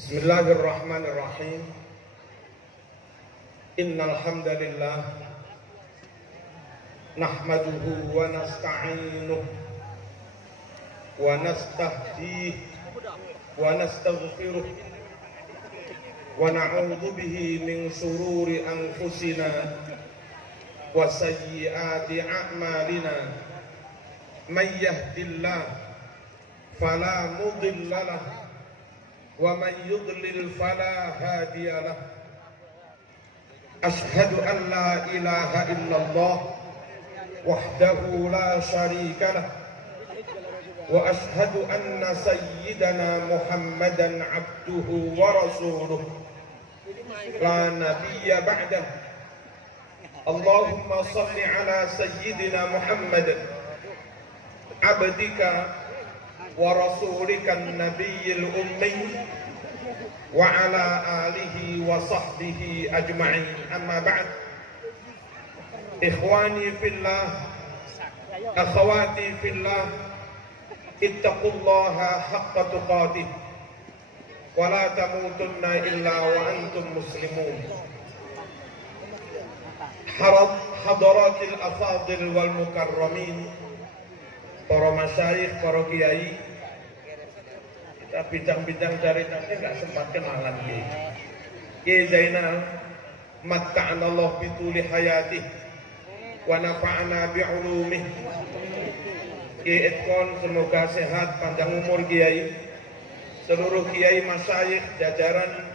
Bismillahirrahmanirrahim. Innal hamdalillah nahmaduhu wa nasta'inuhu wa nastahdihi wa nastaghfiruh wa na'udzu bihi min shururi anfusina wa sayyiati a'malina. May yahdihillahu fala mudilla lahu wa man yudlil fala hadiya lahu. Ashhadu an la ilaha illallah wahdahu la syarika lah wa ashhadu anna sayyidana Muhammadan abduhu wa rasuluh la nabiyya ba'dah. Allahumma salli ala sayyidina Muhammad abdika wa rasulika nabiyil ummi wa ala alihi wa sahbihi ajma'in. Amma ba'd. Ikhwani fillah, akhawati fillah, ittaqullaha haqqa tuqatih wa la tamutunna illa wa antum muslimun. Hadaratil afadil wal mukarramin, para masyayikh, para kiai, kita bincang-bincang dari tadi nggak sempat kenalan nih. Kiai Zainal, matta'ana Allah bituli hayatih wa nafa'ana bi'ulumih. Kiai Edkon, semoga sehat, panjang umur kiai. Seluruh kiai masyayikh jajaran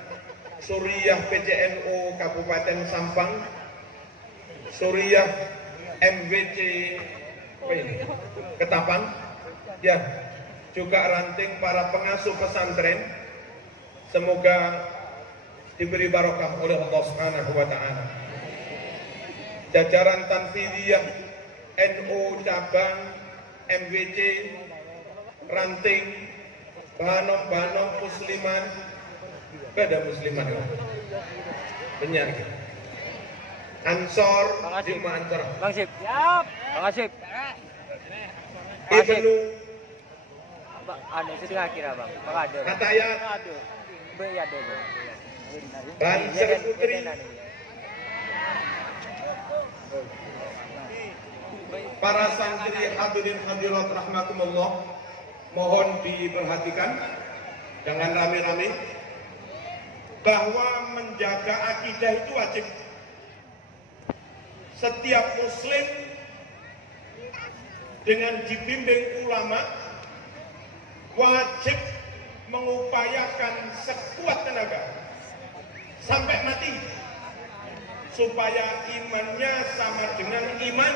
Suriyah PCNU Kabupaten Sampang, Suriyah MWC Ketapang, ya, juga ranting para pengasuh pesantren, semoga diberi barokah oleh Allah Subhanahu wa taala. Jajaran Tanfidiyah NU cabang MWC ranting, banom musliman, beda musliman ya. Benar. Ansor di Ansor. Bang Sip. Siap. Bang Sip. Ibnu Anu setengah kira bang. Bang ada. Atayat. Be ya ada. Lancer Putri. Para santri hadirin hadirat rahmatullah, mohon diperhatikan, jangan rame-rame, bahwa menjaga akidah itu wajib. Setiap muslim dengan dibimbing ulama wajib mengupayakan sekuat tenaga sampai mati supaya imannya sama dengan iman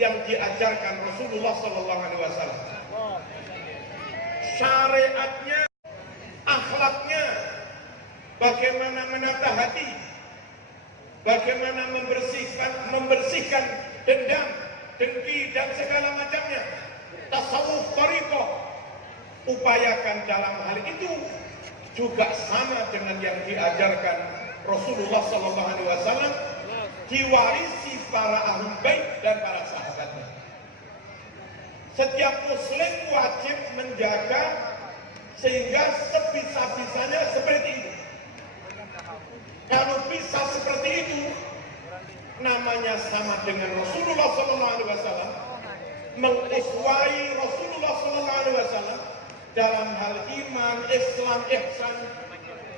yang diajarkan Rasulullah SAW. Syariatnya, akhlaknya, bagaimana menata hati, bagaimana membersihkan dendam, dengki dan segala macamnya. Tasawuf thariqah, upayakan dalam hal itu juga sama dengan yang diajarkan Rasulullah SAW, diwarisi para ahlul bait dan para sahabatnya. Setiap muslim wajib menjaga sehingga sebisa-bisanya seperti itu. Kalau bisa seperti itu, namanya sama dengan Rasulullah SAW, menguswai Rasulullah SAW dalam hal iman, Islam, ihsan,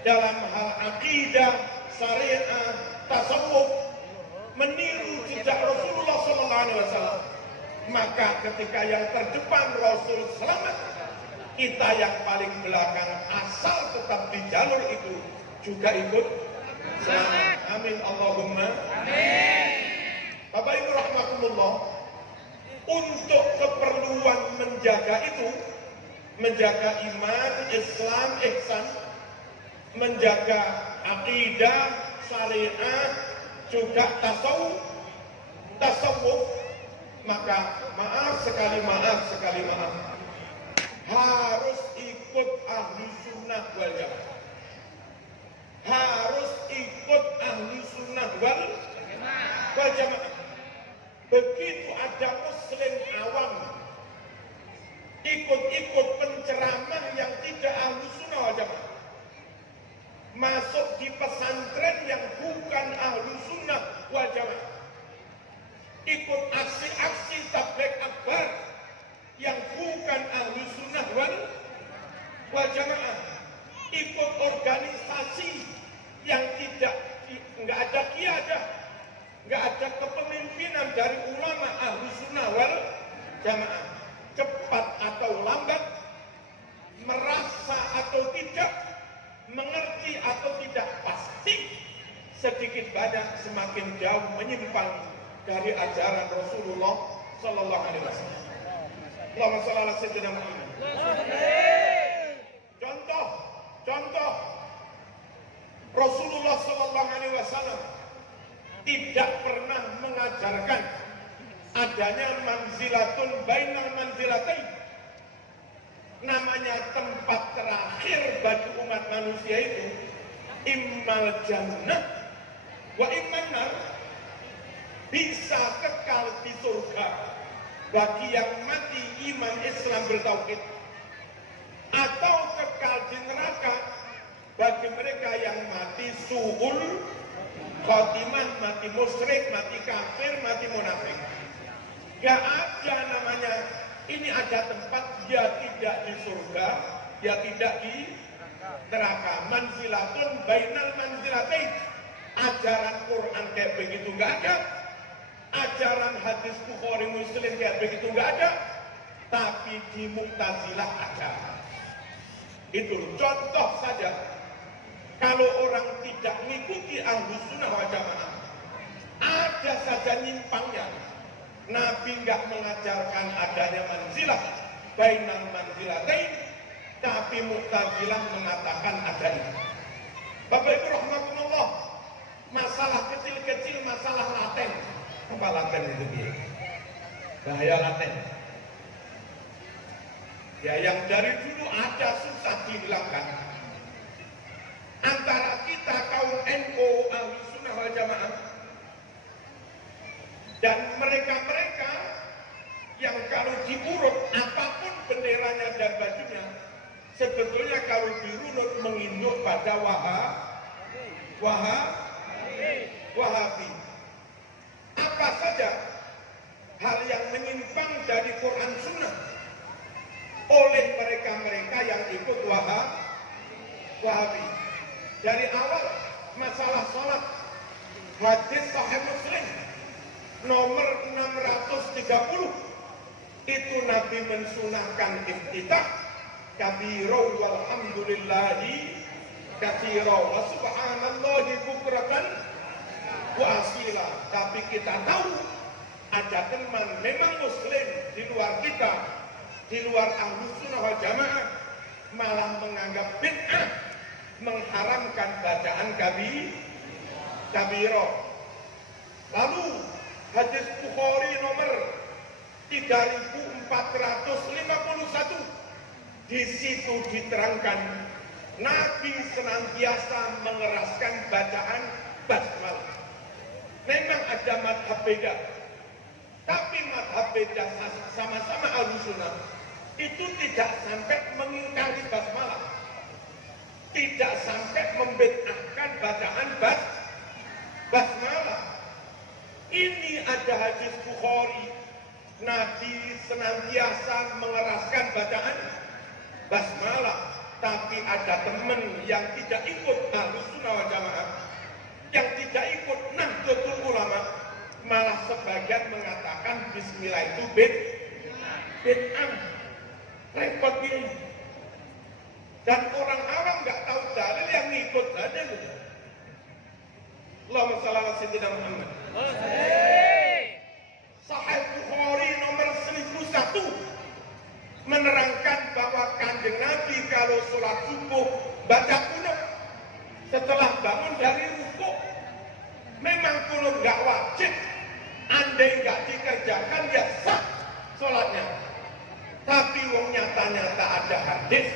dalam hal akidah, syariah, tasawuf, meniru jejak Rasulullah SAW. Maka ketika yang terdepan Rasul selamat, kita yang paling belakang asal tetap di jalur itu juga ikut selamat. Amin Allahumma amin. Bapak Ibu rahmatullah, untuk keperluan menjaga itu, menjaga iman, Islam, ihsan, menjaga akidah, syariah, juga tasawuf, maka maaf sekali harus ikut ahli sunnah wal jamaah. Harus ikut ahli sunnah wal jamaah. Begitu ada muslim awam ikut-ikut penceramah yang tidak ahli sunnah wal jamaah, masuk di pesantren yang bukan ahlu sunnah wal jamaah, ikut aksi-aksi tabligh akbar yang bukan ahlu sunnah wal jamaah, ikut organisasi yang nggak ada kiadah, nggak ada kepemimpinan dari ulama ahlu sunnah wal jamaah, cepat atau lambat, merasa atau tidak, mengerti atau tidak, pasti sedikit banyak semakin jauh menyimpang dari ajaran Rasulullah Sallallahu Alaihi Wasallam. Allahumma shalli ala sayyidina Muhammad. Contoh Rasulullah Sallallahu Alaihi Wasallam tidak pernah mengajarkan adanya manzilatun bainal manzilatain, namanya tempat terakhir bagi umat manusia itu immal jannah wa imman nar, bisa kekal di surga bagi yang mati iman Islam bertauhid, atau kekal di neraka bagi mereka yang mati su'ul khotimah, mati musyrik, mati kafir, mati munafik. Gak ada namanya ini ada tempat dia tidak di surga, dia tidak di neraka. Manzilatun bainal manzilatain. Ajaran Quran kayak begitu gak ada, ajaran hadis Bukhari Muslim kayak begitu gak ada, tapi di Mu'tazilah ada. Itu contoh saja. Kalau orang tidak mengikuti ahlu sunnah wal jamaah, ada saja nyimpangnya. Nabi nggak mengajarkan adanya manzilah bainal manzilatain, tapi Mu'tazilah mengatakan ada itu. Bapak Ibu rahmatullah, masalah kecil-kecil, masalah laten. Apa laten itu dia? Bahaya laten. Ya, yang dari dulu ada susah dihilangkan. Antara kita kaum NU ahli sunnah wal jamaah dan mereka-mereka yang kalau diurut apapun benderanya dan bajunya, sebetulnya kalau dirunut menginduk pada Wahabi. Apa saja hal yang menyimpang dari Quran Sunnah oleh mereka-mereka yang ikut Wahabi. Dari awal masalah sholat, hadis Sahih Muslim nomor 630 itu Nabi mensunahkan iftitah kabiro walhamdulillahi katsira wa subhanallahi bukratan wa asila. Tapi kita tahu ada teman memang muslim di luar kita, di luar ahlu sunnah wal jamaah, malah menganggap bid'ah mengharamkan bacaan kabiro. Lalu hadis Bukhari nomor 3451, di situ diterangkan Nabi senantiasa mengeraskan bacaan basmalah. Memang ada madhab beda, tapi madhab beda sama-sama ahlussunnah itu tidak sampai mengingkari basmalah, tidak sampai membid'ahkan bacaan basmalah. Ini ada hadis Bukhari, Nabi senantiasa mengeraskan bacaan basmalah, tapi ada teman yang tidak ikut ahlus sunnah wal jamaah, yang tidak ikut Nahdlatul Ulama, malah sebagian mengatakan bismillah itu bid'ah. Repot ini. Dan orang awam nggak tahu dalil yang ngikut saja. Allahumma shalli ala sayyidina Muhammad. Sahih Bukhari nomor 1001 menerangkan bahwa kanjeng Nabi kalau sholat subuh baca qunut setelah bangun dari rukuk. Memang qunut nggak wajib, andai nggak dikerjakan ya sah sholatnya. Tapi wong nyata-nyata ada hadis,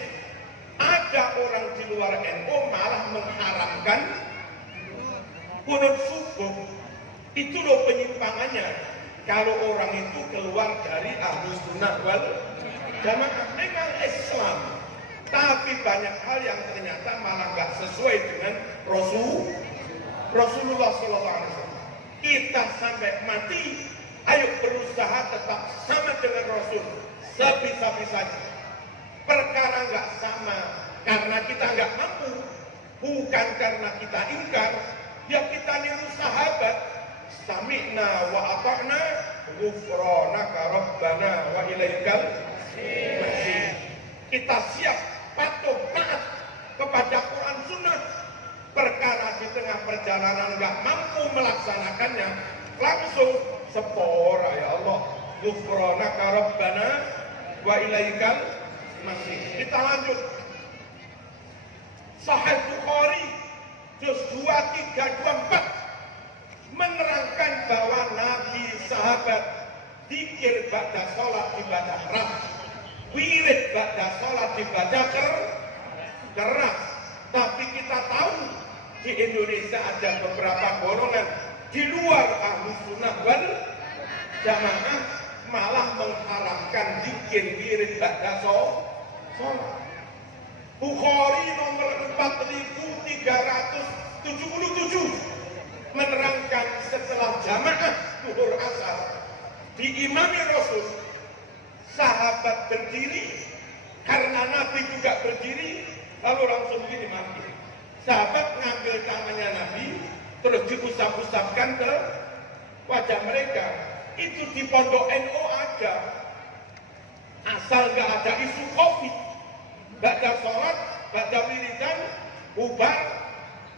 ada orang di luar NU malah mengharamkan qunut subuh. Itu loh penyimpangannya. Kalau orang itu keluar dari ahlus sunnah wal jamaah, memang Islam, tapi banyak hal yang ternyata malah nggak sesuai sesuai dengan Rasulullah SAW. Kita sampai mati, ayo berusaha tetap sama dengan Rasul sebisa-bisanya. Perkara nggak sama karena kita nggak mampu, bukan karena kita ingkar, ya kita niru sahabat. Sami'na wa ata'na ghufranaka rabbana wa ilaikal masih. Kita siap patuh taat kepada Quran Sunnah. Perkara di tengah perjalanan nggak mampu melaksanakannya, langsung sepora ya Allah. Ghufranaka rabbana wa ilaikal masih. Kita lanjut. Sahih Bukhari juz 2, 3, 24 menerangkan bahwa Nabi sahabat zikir ba'da sholat ibadah keras, wirid ba'da sholat ibadah keras. Tapi kita tahu di Indonesia ada beberapa golongan di luar Ahlus Sunnah wal Jamaah malah mengharamkan zikir wirid ba'da sholat. Bukhari nomor 4377 menerangkan setelah jamaah zuhur asar diimami Rasul, sahabat berdiri karena Nabi juga berdiri, lalu langsung gini mati. Sahabat ngambil tangannya Nabi terus diusap-usapkan ke wajah mereka. Itu di pondok NU ada, asal nggak ada isu COVID, baca sholat, baca wiridan, bubar,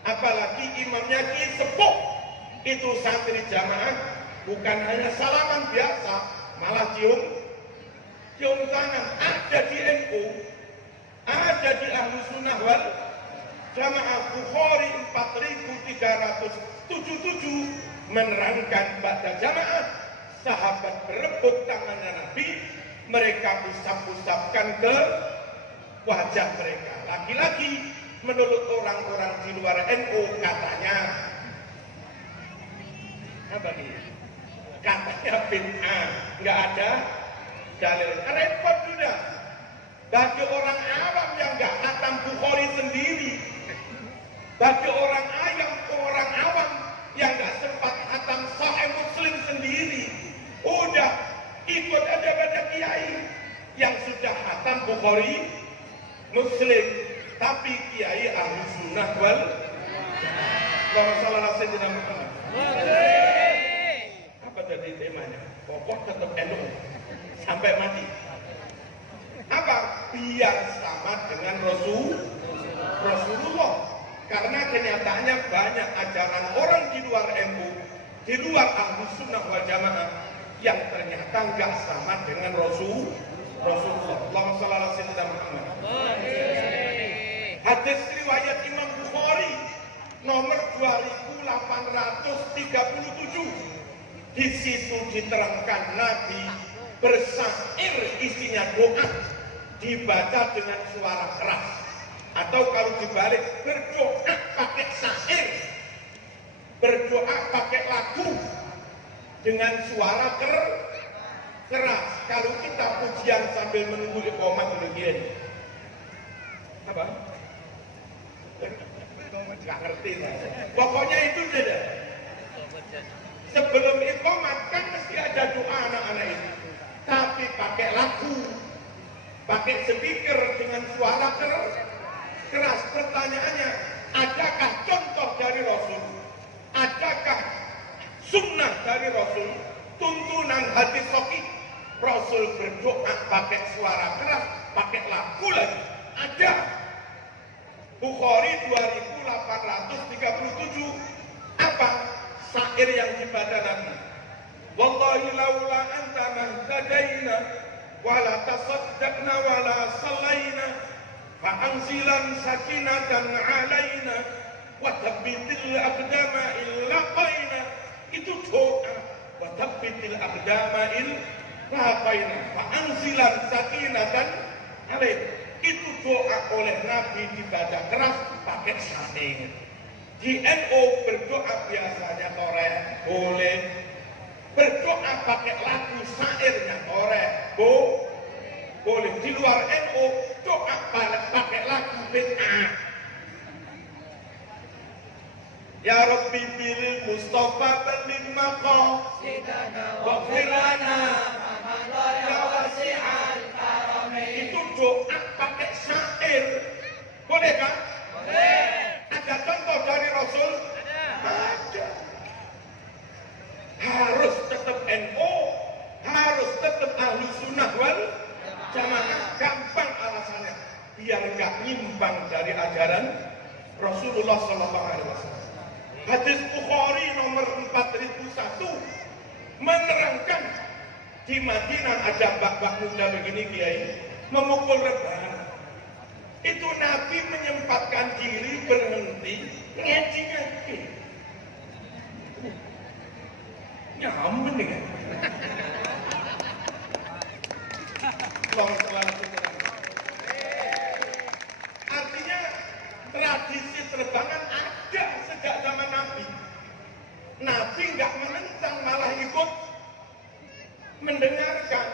apalagi imamnya ki sepuh, itu santri jamaah bukan hanya salaman biasa, malah cium tangan. Ada di NU, ada di Ahlus Sunnah wal Jamaah. Bukhari 4377 menerangkan pada jamaah sahabat berebut tangannya Nabi, mereka usap-usapkan ke wajah mereka. Lagi-lagi menurut orang-orang di luar NU katanya apa nih? Katanya bid'ah, nggak ada dalil. Repot sudah. Bagi orang awam yang nggak khatam Bukhari sendiri, bagi orang awam yang nggak sempat khatam Sahih Muslim sendiri, udah ikut aja pada kiai yang sudah khatam Bukhari Muslim, tapi kiai Ahlus Sunnah wal Jamaah. Sayyidina Muhammad. Apa tadi temanya? Pokok tetap NU sampai mati. Apa? Biar sama dengan Rasulullah. Karena kenyataannya banyak ajaran orang di luar NU, di luar Ahlus Sunnah wal Jamaah yang ternyata nggak sama dengan Rasulullah. Allahumma shalli ala sayyidina Muhammad. Hadis riwayat Imam Bukhari nomor 2837. Di situ diterangkan Nabi bersair, isinya doa, dibaca dengan suara keras, atau kalau dibalik berdoa pakai syair, berdoa pakai lagu dengan suara keras. Kalau kita pujian sambil menunggu iqamah begini, apa? Nggak ngerti lah. Pokoknya itu saja. Sebelum iqamah kan mesti ada doa anak-anak itu, tapi pakai lagu, pakai speaker dengan suara keras. Pertanyaannya, adakah contoh dari Rasul? Adakah sunnah dari Rasul? Tuntunan hadis sahih Rasul berdoa pakai suara keras, pakai lagu lagi? Ada. Bukhari 2837. Apa syair yang dibaca Nabi? Wallahi laula anta mahtadaina wala tasaddaqna wala sallaina fa anzilan sakinatan alaina wa thabbitil aqdama illa qaina. Itu doa. Wa thabbitil aqdama illa qaina fa anzilan sakinatan alaina. Itu doa oleh Nabi dibaca keras pakai syair. Di NU berdoa biasanya toreh boleh, berdoa pakai lagu syairnya toreh boleh. Di luar NU doa pakai lagu bid'ah. Ya Rabbi bil Mustafa balil maqam waghfir lana ya wasi'al karamain. Itu doa pakai syair. Boleh kan? Boleh. Ada contoh dari Rasul? Ada. Harus tetap NU, harus tetap ahlu sunnah wal jamaah. Gampang alasannya, biar gak nyimpang dari ajaran Rasulullah SAW. Hadis Bukhari nomor 4001 menerangkan di Madinah ada bak-bak muda begini kiai memukul rebahan. Itu Nabi menyempatkan diri berhenti ngaji-ngaji. Nyaman nih kan? Artinya tradisi terbangan ada sejak zaman Nabi. Nabi nggak menentang, malah ikut mendengarkan.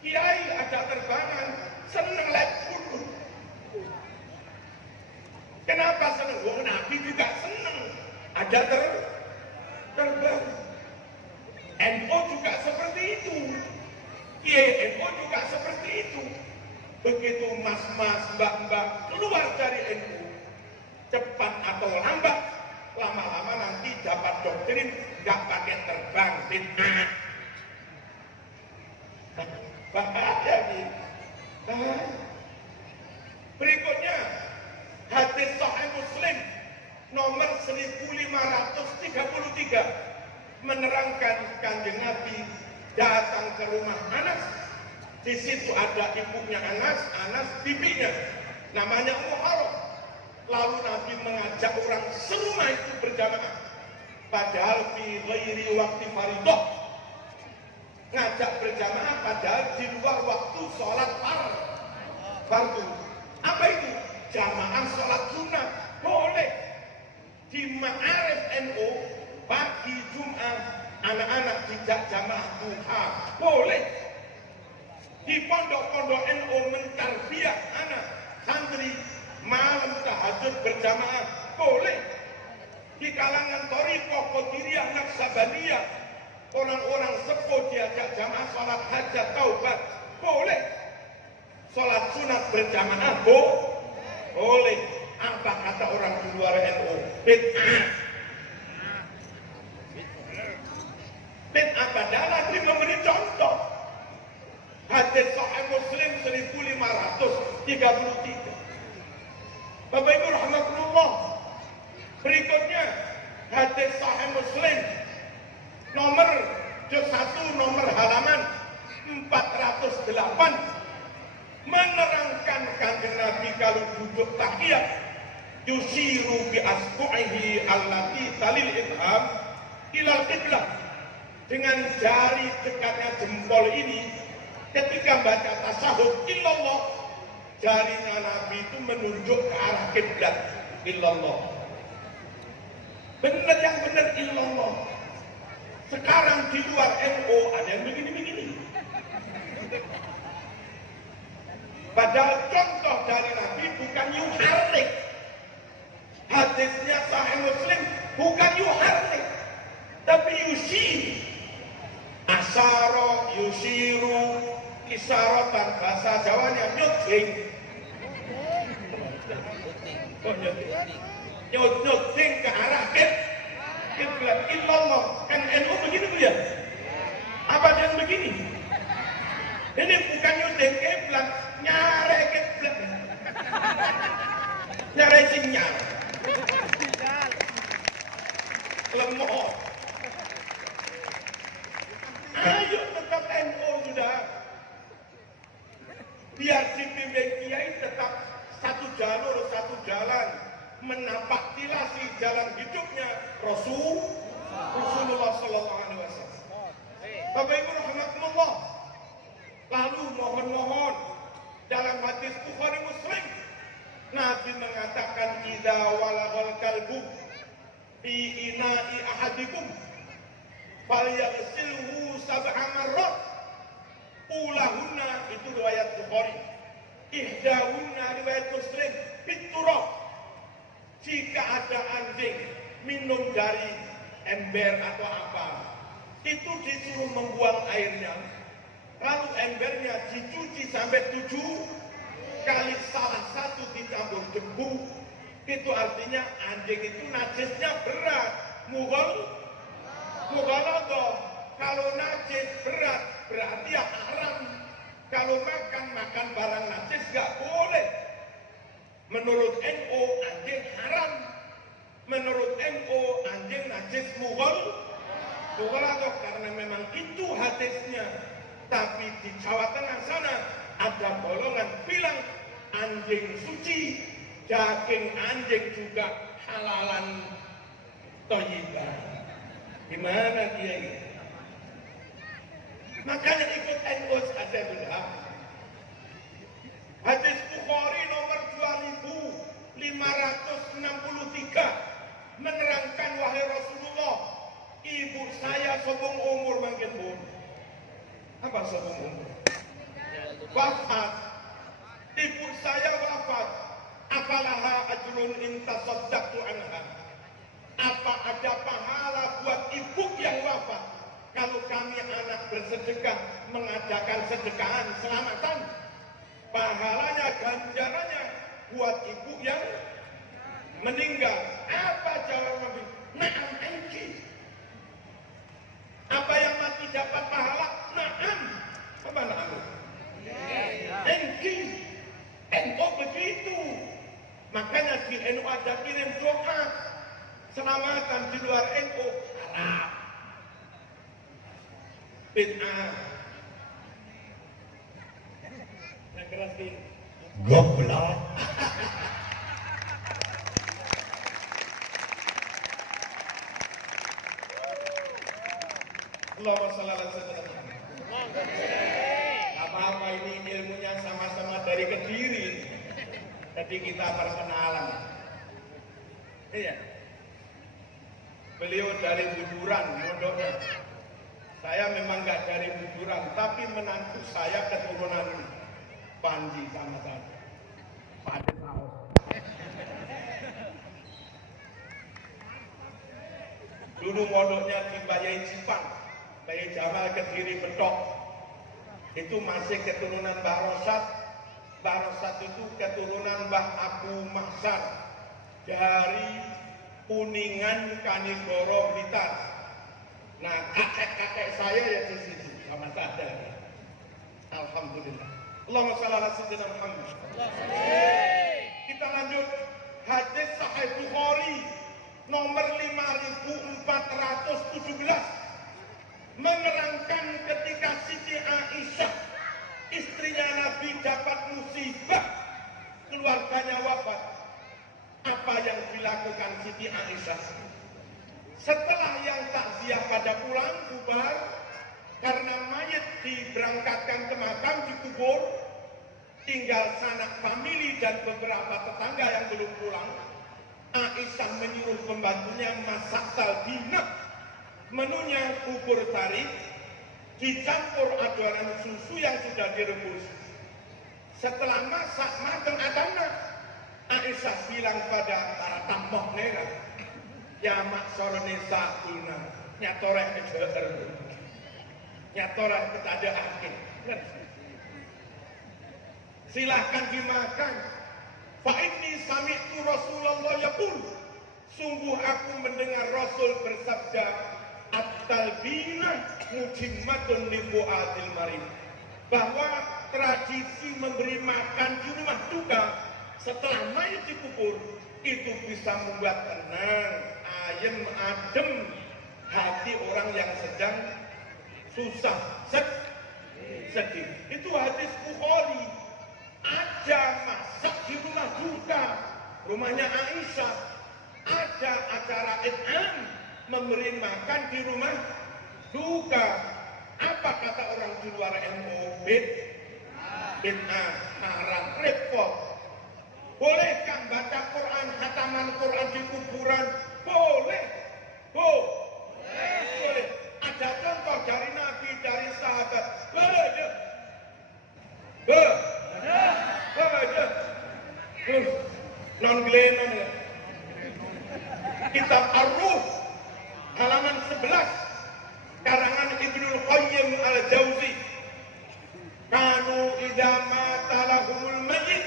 Kiai ada terbangan, seneng lihat dulu. Kenapa seneng? Wong Nabi juga seneng ada terbang. NU juga seperti itu. Kiai NU juga seperti itu. Begitu mas-mas, mbak-mbak keluar dari NU, cepat atau lambat, lama-lama nanti dapat doktrin gak pakai terbang, bid'ah. Bahaya nih. Berikutnya hadis Sahih Muslim nomor 1533 menerangkan Kanjeng Nabi datang ke rumah Anas. Di situ ada ibunya Anas, Anas bibinya, namanya Ummu Haram. Lalu Nabi mengajak orang serumah itu berjamaah. Padahal di ghairi waktu fardhu. Ngajak berjamaah padahal di luar waktu sholat fardu. Apa itu? Jamaah sholat sunnah. Boleh. Di Ma'arif NU pagi Jumat anak-anak dijak jamaah duha. Boleh. Di pondok-pondok NU mentarbiyah anak santri malam tahajud berjamaah. Boleh. Di kalangan Thariqah Qadiriyah Naqsabandiyah orang-orang sepuh diajak jamaah sholat hajat taubat. Boleh. Sholat sunat berjamaah boleh. Apa kata orang di luar NU? Bid'ah. Bid'ah padahal Nabi memberi contoh. Hadis Sahih Muslim 1533. Bapak Ibu rahmatullah. Berikutnya hadis Sahih Muslim nomor juz 1 nomor halaman 408 menerangkan Kanjeng Nabi kalau duduk tahiyat yusiru bi asbu'ihi allati talil ibham ilal qiblah. Dengan jari dekatnya jempol ini ketika baca tasyahud illallah, jarinya Nabi itu menunjuk ke arah kiblat. Illallah. Benar yang benar illallah. Sekarang di luar NU ada yang begini-begini. Padahal contoh dari Nabi bukan yuharrik. Hadisnya Sahih Muslim bukan yuharrik, tapi yushir. Asaro, yusiru, isyarotan bahasa Jawanya nyuting. Nyuting ke arah kiblat. Illallah. Kan NU begini bu ya? Apa yang begini? Ini bukan nyuting kiblat, nyare kiblat. Nyare sinyal. Lemot. Ayo tetap NU sudah. Biar dipimpin kiai tetap satu jalur, satu jalan. Menapak tilasi jalan hidupnya Rasulullah Sallallahu Alaihi Wasallam. Bapak Ibu rahmatullah. Lalu mohon-mohon dalam hadis Bukhari Muslim Nabi mengatakan idza walagal kalbu fi ina'i ahadikum falyaghsilhu sab'a marrat. Ulahunna itu riwayat Bukhari. Ihdahunna riwayat Muslim. Fiturah. Jika ada anjing minum dari ember atau apa, itu disuruh membuang airnya, lalu embernya dicuci sampai 7 kali, salah satu dicampur debu, itu artinya anjing itu najisnya berat. Mughalladhah. Kalau najis berat berarti ya haram. Kalau makan barang najis gak boleh. Menurut NU anjing haram. Menurut NU anjing najis mughalladhah, karena memang itu hadisnya. Tapi di Jawa Tengah sana ada golongan bilang anjing suci, daging anjing juga halalan thayyibah. Gimana dia ini? Makanya ikut NU saja sudah. Hadis Bukhari nomor 2563 menerangkan, wahai Rasulullah, ibu saya sobong umur makin pun. Apa sobong umur? Wafat. Ibu saya wafat. Apalaha ajrun intasaddaqtu anha. Apa ada pahala buat ibu yang wafat kalau kami anak bersedekah mengadakan sedekahan selamatan? Pahalanya, ganjarannya buat ibu yang meninggal. Apa jawab Nabi? Na'am anji. Apa yang mati dapat pahala? Na'am. Apa na'am? Anji. NU begitu. Makanya di NU ada kirim doa selamatan, di luar NU haram. Bid'ah. Goblok. Allahumma shalli ala sayyidina Muhammad. Apa-apa ini ilmunya sama-sama dari Kediri. Jadi kita perkenalan. Iya. Beliau dari Buduran, mondoknya. Saya memang nggak dari Buduran, tapi menantu saya keturunan Panji sama saya. Pada tahun. Dulu mondoknya di Bayai Cipang, Bayai Jamal Kediri Betok. Itu masih keturunan Mbah Rosat. Mbah Rosat itu keturunan Mbah Abu Mahsar dari Kuningan Kanigoro Blitar. Nah, kakek-kakek saya ya di situ sama saya. Alhamdulillah. Allahumma shalli ala sayyidina Muhammad. Kita lanjut. Hadis Sahih Bukhari nomor 5417 menerangkan ketika Siti Aisyah, istrinya Nabi, dapat musibah, keluarganya wafat. Apa yang dilakukan Siti Aisyah? Setelah yang takziah pada pulang bubar, karena mayat diberangkatkan ke makam, dikubur, tinggal sanak famili dan beberapa tetangga yang belum pulang. Aisyah menyuruh pembantunya masak saldina. Menunya bubur tarik, dicampur adonan susu yang sudah direbus. Setelah masak matang adana, Aisyah bilang pada para tampok nera, ya maksorone sakina, nyatoreh kejeer, nyatoreh ketada akhir. Silahkan dimakan. Fa inni sami'tu Rasulullah yaqul, sungguh aku mendengar Rasul bersabda, at-talbina mujimmatun li fu'adil marid, bahwa tradisi memberi makan di rumah duka setelah mayat dikubur itu bisa membuat tenang, ayem, adem hati orang yang sedang susah, sedih. Itu hadis Bukhari. Ada masak di rumah duka, rumahnya Aisyah. Ada acara Id'am, memberi makan di rumah duka. Apa kata orang di luar NU? Bid'ah, haram, repot. Bolehkah baca Quran, khataman Quran di kuburan? Boleh. Boleh. Ada contoh dari Nabi, dari sahabat. Non glenon ya. kitab Ar-Ruh halaman 11 karangan Ibnul Qayyim Al-Jauzi. Kanu idza mata lahumul mayyit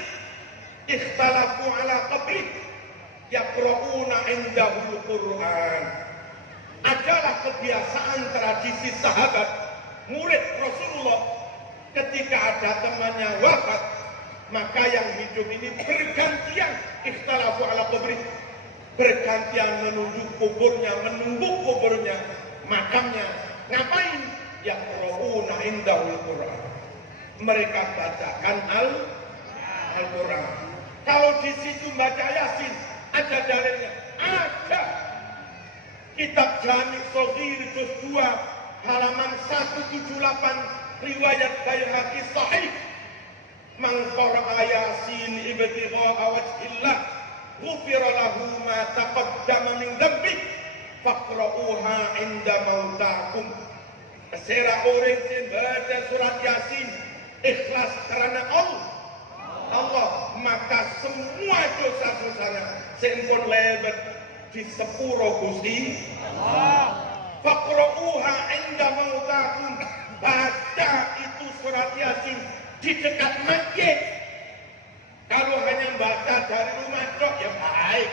ikhtalafu ala qabri yaqra'una indahul Qur'an. Adalah kebiasaan tradisi sahabat murid Rasulullah, ketika ada temannya wafat maka yang hidup ini bergantian ikhtalafu ala qabri, bergantian menuju kuburnya, menumbuk kuburnya, makamnya. Ngapain? Yaqra'una indahul Qur'an. Mereka bacakan Al-Quran. Kalau di situ baca Yasin, ada dalilnya. Ada. Kitab Jami' Shaghir juz 2 halaman 178 riwayat Baihaqi sahih. Man qara'a Yasin ibtigha'a wajhillah ghufira lahu ma taqaddama min dhanbi faqra'uha 'inda mautakum. Sira orang sing baca surat Yasin ikhlas karena Allah, maka semua dosa-dosanya sempun lebet di sepuro Gusti Allah. Faqra'uha 'inda mautakum. Baca itu surat Yasin di dekat masjid. Kalau hanya baca dari rumah cok ya baik,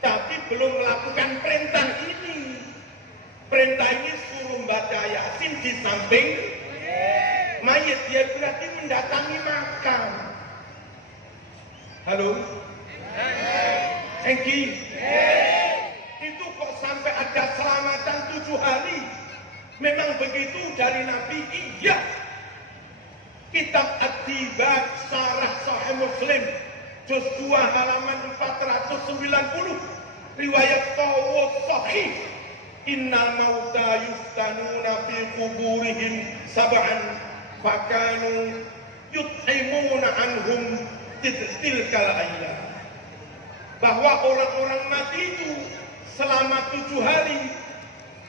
tapi belum melakukan perintah ini. Perintah ini suruh baca Yasin di samping mayit, ya berarti mendatangi makam. Halo? Engki? Itu kok sampai ada selamatan 7 hari? Memang begitu dari Nabi? Iya. Kitab At-Tibat Syarah Sahih Muslim juz 2 halaman 490 riwayat Tawus Sahih. Innal mauta yuftanuna fi kuburihim sab'an fakanu yut'imuna anhum tilkal ayyam. Bahwa orang-orang mati itu selama 7 hari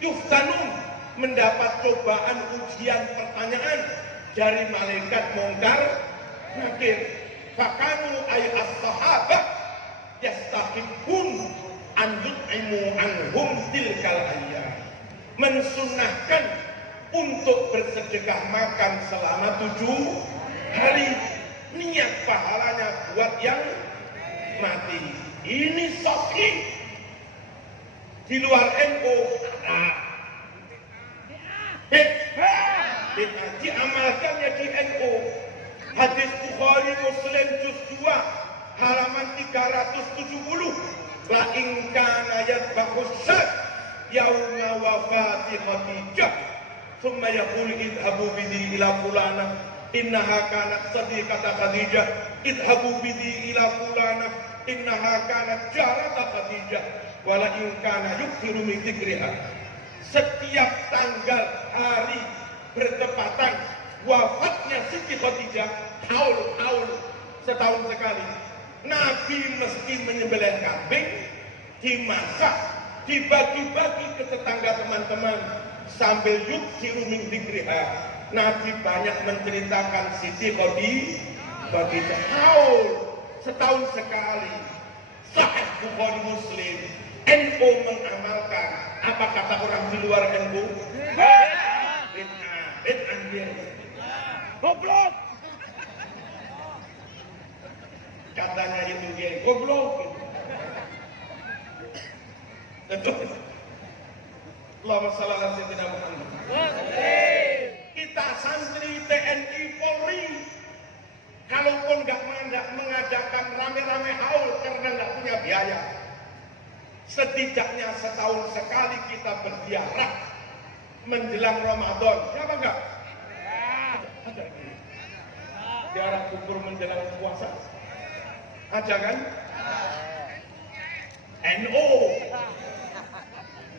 yuftanun, mendapat cobaan, ujian, pertanyaan dari malaikat Munkar Nakir. Fakanu ay as-sahabah yastahibun an yut'imu anhum tilkal ayyam. Mensunnahkan untuk bersedekah makan selama 7 hari. Niat pahalanya buat yang mati. Ini sahih. Di luar NU ada bid'ah diamalkannya di NU. Hadis Bukhari Muslim juz 2 halaman 370. La in kana yadbahu syad yauma wafati Khadijah thumma yaqul idhabu bihi ila fulana innaha kanat sadiqata Khadijah idhabu bihi ila fulana innaha kanat jarata Khadijah wala in kana yukthiru min dzikriha. Setiap tanggal hari bertepatan wafatnya Siti Khadijah, haul setahun sekali, Nabi mesti menyembelih kambing, dimasak, dibagi-bagi ke tetangga teman-teman sambil yukthiru min dzikriha. Nabi banyak menceritakan Siti Khadijah, haul setahun sekali. Sahih Bukhari Muslim. NU mengamalkan. Apa kata orang di luar NU? Bid'ah dia. Goblok. Katanya itu dia goblok. Allahumma shalli ala sayyidina Muhammad. Kita santri TNI Polri, kalaupun nggak mengadakan rame-rame haul karena nggak punya biaya, setidaknya setahun sekali kita berziarah menjelang Ramadan. Siapa enggak? Ada. Ziarah kubur menjelang puasa. Ada kan? NU.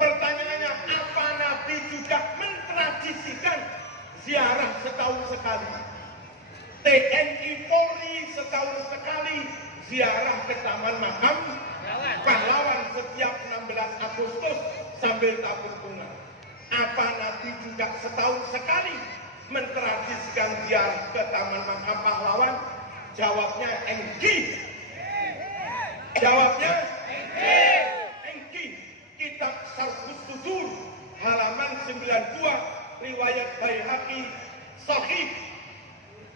Pertanyaannya, apa Nabi juga mentradisikan ziarah setahun sekali? TNI Polri setahun sekali ziarah ke Taman Makam Pahlawan setiap 16 Agustus sambil tabur bunga. Apa Nabi juga setahun sekali mentradisikan ziarah ke Taman Makam Pahlawan? Jawabnya enggi. Jawabnya enggi. Baihaqi sahih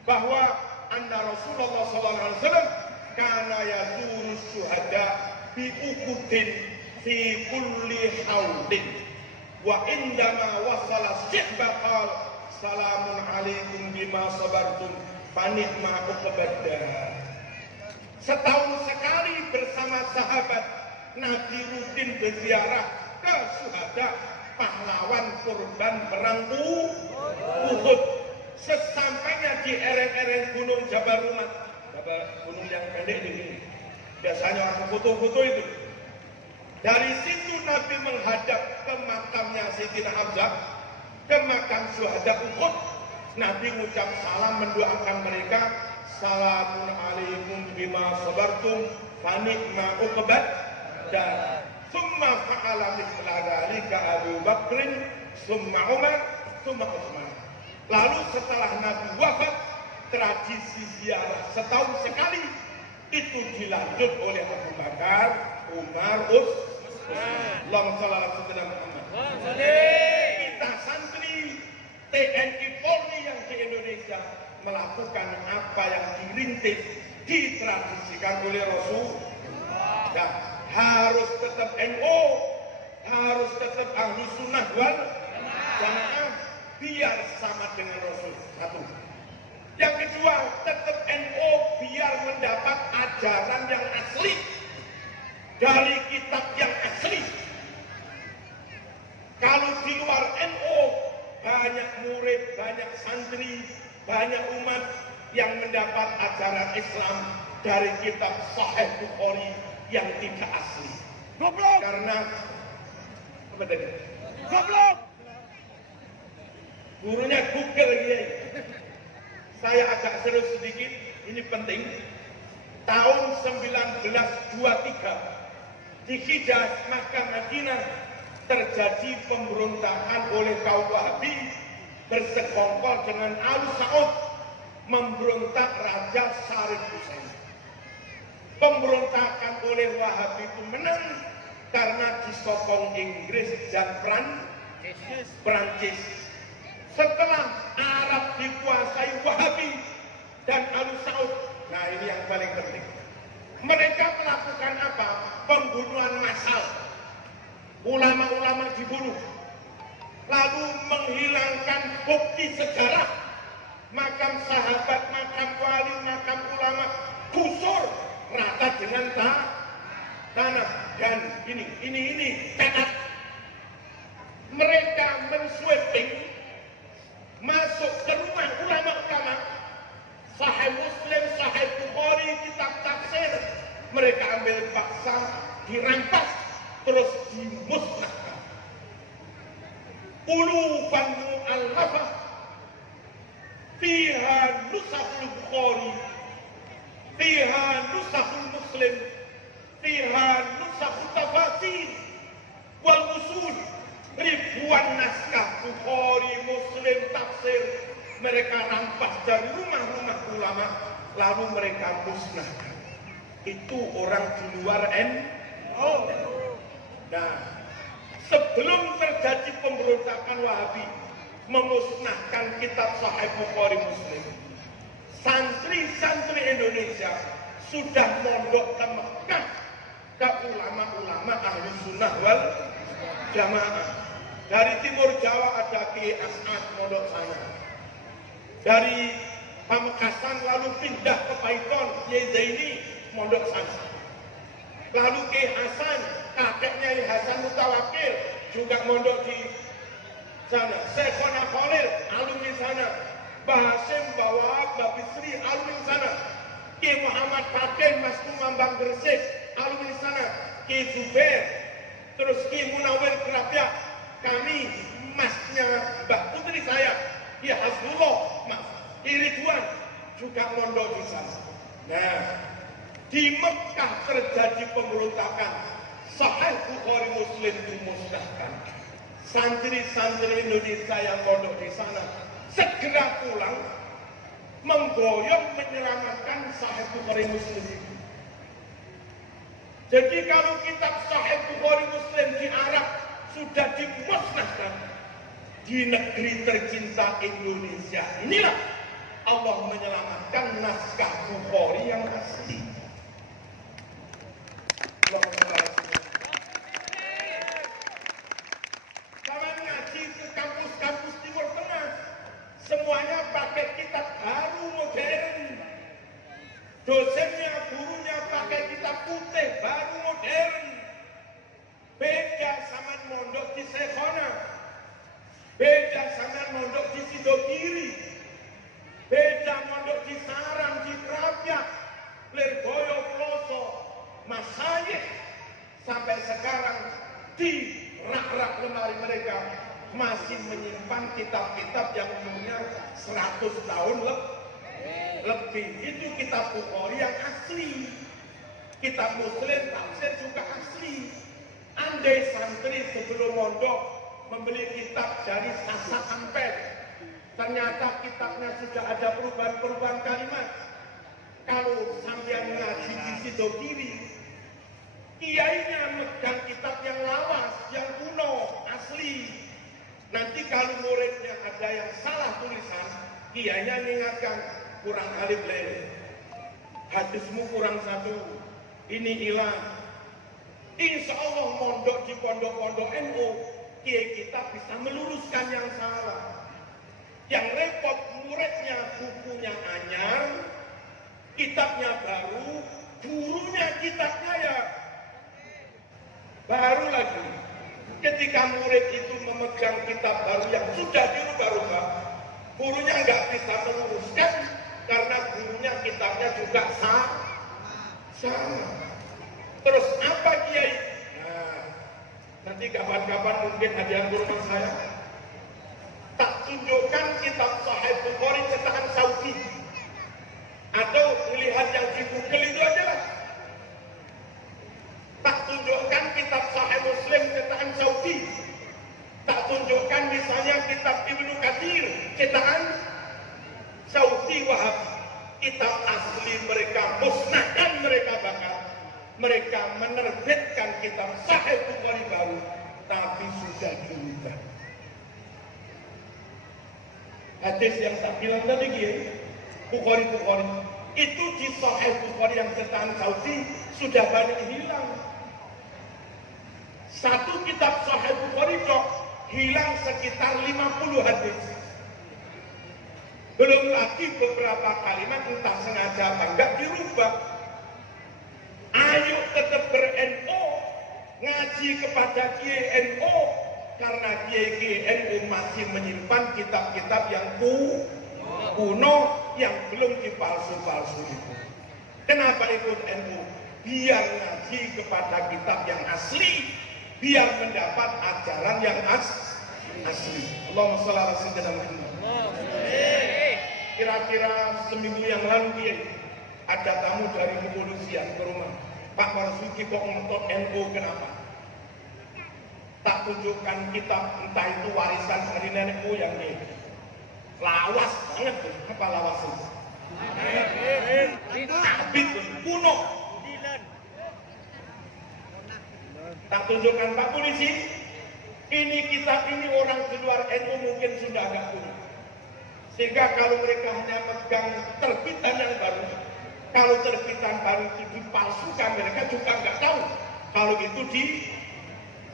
bahwa anna Rasulullah sallallahu alaihi wasallam kana yazuru syuhada bi ukudin fi kulli haudin wa indama wasala syibba qal salamun alaikum bima sabartum fanikma uqbadda. Setahun sekali bersama sahabat Nabi rutin berziarah ke syuhada pahlawan korban perang Uhud. Sesampainya di lereng-lereng gunung Jabal Rumah, gunung yang pendek ini, biasanya orang foto-foto itu. Dari situ Nabi menghadap ke makamnya Sayyidina Hamzah, ke makam syuhada Uhud. Nabi mengucap salam, mendoakan mereka, salamun alaikum bima sabartum fanikma uqbad dan summa fa'ala mithla dzalika Abu Bakrin summa Umar summa Utsman. Lalu setelah Nabi wafat, tradisi ziarah setahun sekali itu dilanjut oleh Abu Bakar, Umar, Utsman. Allahumma shalli ala sayyidina Muhammad. Kita santri TNI Polri yang di Indonesia melakukan apa yang dirintis, ditradisikan oleh Rasul. Dan harus tetap NU, harus tetap Ahlus Sunnah wal Jamaah, biar sama dengan Rasul. Satu. Yang kedua, tetap NU biar mendapat ajaran yang asli dari kitab yang asli. Kalau di luar NU banyak murid, banyak santri, banyak umat yang mendapat ajaran Islam dari kitab Sahih Bukhari yang tidak asli. Goblok! Karena apa tadi? Goblok! Gurunya Google ya. Saya agak serius sedikit, ini penting. Tahun 1923 di Hijaz, Makkah, Madinah terjadi pemberontakan oleh kaum Wahabi bersekongkol dengan Al Saud memberontak Raja Syarif Hussein. Pemberontakan oleh Wahabi itu menang karena disokong Inggris dan Prancis. Setelah Arab dikuasai Wahabi dan Al Saud, nah ini yang paling penting. Mereka melakukan apa? Pembunuhan massal. Ulama-ulama dibunuh. Lalu menghilangkan bukti sejarah. Makam sahabat, makam wali, makam ulama gusur rata dengan tanah. Dan ini catat. Mereka mensweeping masuk ke rumah ulama-ulama, Sahih Muslim, Sahih Bukhari, kitab tafsir, mereka ambil paksa, dirampas, terus dimusnahkan. Ulufan mu'allafah fiha nusakhul Bukhari, fiha nusakhul Muslim, fiha nusakhul tafasir wal usul. Ribuan naskah Bukhari, Muslim, tafsir mereka rampas dari rumah-rumah ulama, lalu mereka musnahkan. Itu orang di luar NU. Nah, sebelum terjadi pemberontakan Wahabi memusnahkan kitab Sahih Bukhari, Muslim, santri-santri Indonesia sudah mondok ke Mekah ke ulama-ulama ahli sunnah wal jamaah. Dari timur Jawa ada Ki As'ad mondok sana. Dari Pamekasan lalu pindah ke Paiton, Kiai Zaini mondok sana. Lalu Ki Hasan, kakeknya Ki Hasan Mutawakil juga mondok di sana. Syekhona Khalil alumni sana. Bahasim Bawa Babisri alumni sana. Ki Muhammad Paten Mas Kumambang Gresik alumni sana. Ki Zubair, terus Ki Munawir Kerapia, kami masnya Mbak Putri saya, Ki Hasbullah, Mas Ridwan juga mondok di sana. Nah, di Mekah terjadi pemberontakan, Sahih Bukhari, Muslim dimusnahkan. Santri-santri Indonesia yang mondok di sana segera pulang, menggoyong menyelamatkan Sahih Bukhari, Muslim itu. Jadi kalau kitab Sahih Bukhari, Muslim di Arab sudah dimusnahkan, di negeri tercinta Indonesia inilah Allah menyelamatkan naskah Bukhari yang asli. Kawan ngaji ke kampus-kampus Timur Tengah, semuanya pakai kitab baru modern. Dosennya, gurunya pakai kitab putih baru modern. Beda sama mondok di Sekhona, beda sama mondok di Sidogiri, beda mondok di Sarang, di Krapyak, Lirboyo, Ploso, Masayih. Sampai sekarang di rak-rak lemari mereka masih menyimpan kitab-kitab yang umurnya 100 tahun lebih. Itu kitab Bukhari yang asli. Kitab Muslim, tafsir juga asli. Andai santri sebelum mondok membeli kitab dari Sasa Ampel, ternyata kitabnya sudah ada perubahan-perubahan kalimat. Kalau sampean ngaji di Sidogiri, kiainya megang kitab yang lawas, yang kuno, asli. Nanti kalau muridnya ada yang salah tulisan, kiainya mengingatkan, kurang alif lele, hadismu kurang satu, ini hilang. Insya Allah mondok di pondok-pondok NU, kiai kita bisa meluruskan yang salah. Yang repot muridnya bukunya anyar, kitabnya baru, gurunya kitabnya ya baru lagi. Ketika murid itu memegang kitab baru yang sudah dirubah-rubah, gurunya nggak bisa meluruskan karena gurunya kitabnya juga sama. Terus apa kiai? Nah, nanti kapan-kapan mungkin ada yang rumah saya tak tunjukkan kitab Sahih Bukhari cetakan Saudi, atau melihat yang di Google itu aja lah. Tak tunjukkan kitab Sahih Muslim cetakan Saudi, tak tunjukkan misalnya kitab Ibnu Katsir cetakan Saudi Wahabi. Kitab asli mereka musnahkan, mereka bakar. Mereka menerbitkan kitab Sahih Bukhari baru, tapi sudah dirubah. Hadis yang tak bilang tadi Bukhari itu di Sahih Bukhari yang cetakan Saudi sudah banyak hilang. Satu kitab Sahih Bukhari hilang sekitar 50 hadis. Belum lagi beberapa kalimat entah sengaja apa enggak dirubah. Ayo tetap ber-NU, ngaji kepada Kiai NU, karena Kiai NU masih menyimpan kitab-kitab yang kuno yang belum dipalsu-palsu itu. Kenapa ikut NU? Biar ngaji kepada kitab yang asli, biar mendapat ajaran yang asli. Allahumma shalli ala sayyidina Muhammad. Kira-kira seminggu yang lalu ada tamu dari kepolisian ke rumah. Pak Marzuki kok ngotot NU, kenapa? Tak tunjukkan kitab, entah itu warisan dari nenek moyang ini. Lawas banget tuh, apa lawas itu? Abid kuno. Tak tunjukkan Pak Polisi, ini kitab ini orang di luar NU mungkin sudah agak punya. Sehingga kalau mereka hanya megang terbitan yang baru, kalau terbitan baru itu dipalsukan, mereka juga nggak tahu kalau itu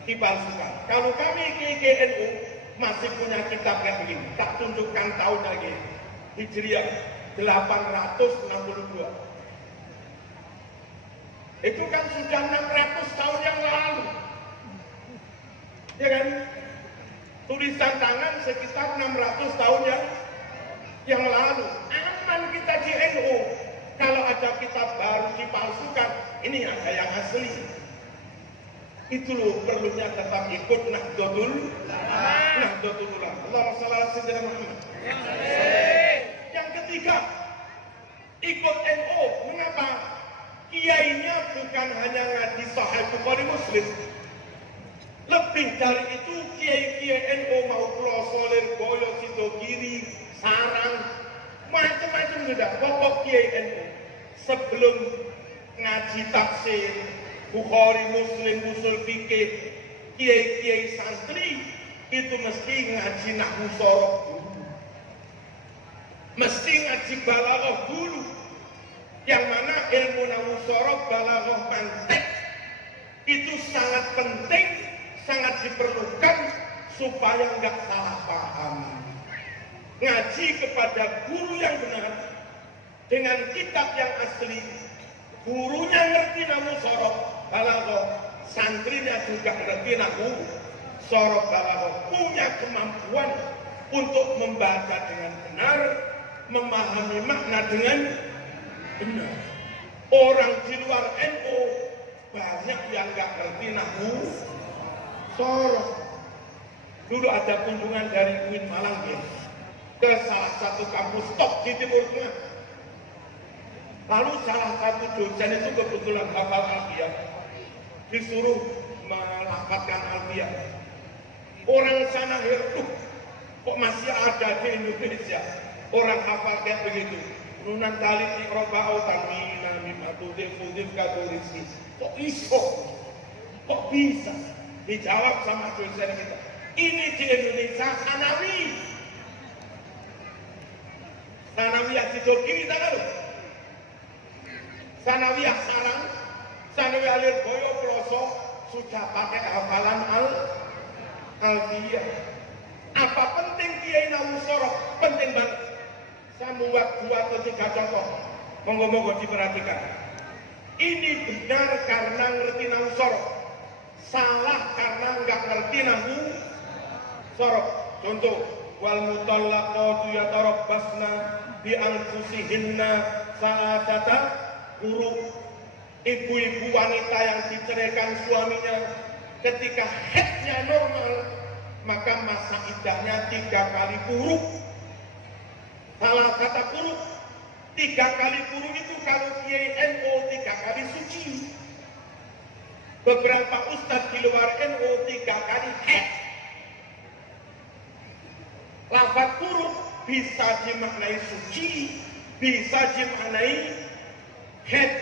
dipalsukan. Kalau kami KNU masih punya kitab kayak begini, tak tunjukkan tahun lagi, Hijriah 862. Itu kan sudah 600 tahun yang lalu, ya kan? Tulisan tangan sekitar 600 tahun yang lalu. Aman kita di NU. Kalau ada kitab baru dipalsukan, ini ada yang asli. Itu loh perlunya tetap ikut Nahdlatul Ulama. Allahumma shalli ala sayyidina Muhammad. Yang ketiga, ikut NU. Mengapa? Kiainya bukan hanya ngaji Sahih Bukhari Muslim. Lebih dari itu, kiai-kiai NU mau Ploso, Lirboyo, Sidogiri, Sarang, macam-macam sudah. Pokok kiai NU sebelum ngaji tafsir Bukhari Muslim, usul fikih, kiai-kiai santri itu mesti ngaji nahwu sorof dulu, mesti ngaji balaghah dulu, yang mana ilmu nahwu sorof, balaghah, mantik itu sangat penting, sangat diperlukan supaya nggak salah paham. Ngaji kepada guru yang benar dengan kitab yang asli, gurunya ngerti nahwu sorof, balaghah, santrinya juga ngerti nahwu sorof, balaghah, punya kemampuan untuk membaca dengan benar, memahami makna dengan benar. Orang di luar NU banyak yang nggak ngerti nahwu sorof. Dulu ada kunjungan dari UIN Malang ya, ke salah satu kampus top di Timur Tengah. Lalu salah satu dosen itu kebetulan hafal Alfiyah, disuruh melafadzkan Alfiyah. Orang sana heran, kok masih ada di Indonesia orang hafal kayak begitu. Nunan tali ikroba'u tamina mimatudif katurisi. Kok iso? Kok bisa? Dijawab sama dosen kita. Ini di Indonesia sanawi. Sanawiyah di Turki kita kan? Sanawiyah Sarang, Sanawiyah Lirboyo Ploso sudah pakai hafalan Alfiyah. Apa penting kiai nahwu sorof? Penting banget. Saya membuat 2 atau 3 contoh. Monggo-monggo diperhatikan. Ini benar karena ngerti nahwu sorof, salah karena nggak ngerti nahwu sorof. Contoh, wal mutallaqatu yatarabbasna bi anfusihinna salasata quru. Ibu-ibu wanita yang diceraikan suaminya ketika haidnya normal, maka masa iddahnya 3 kali quru. Salah kata quru, 3 kali quru itu kalau kiai NU 3 kali suci. Beberapa ustadz di luar NU 3 kali haid. Lafaz quru bisa dimaknai suci, bisa dimaknai haid.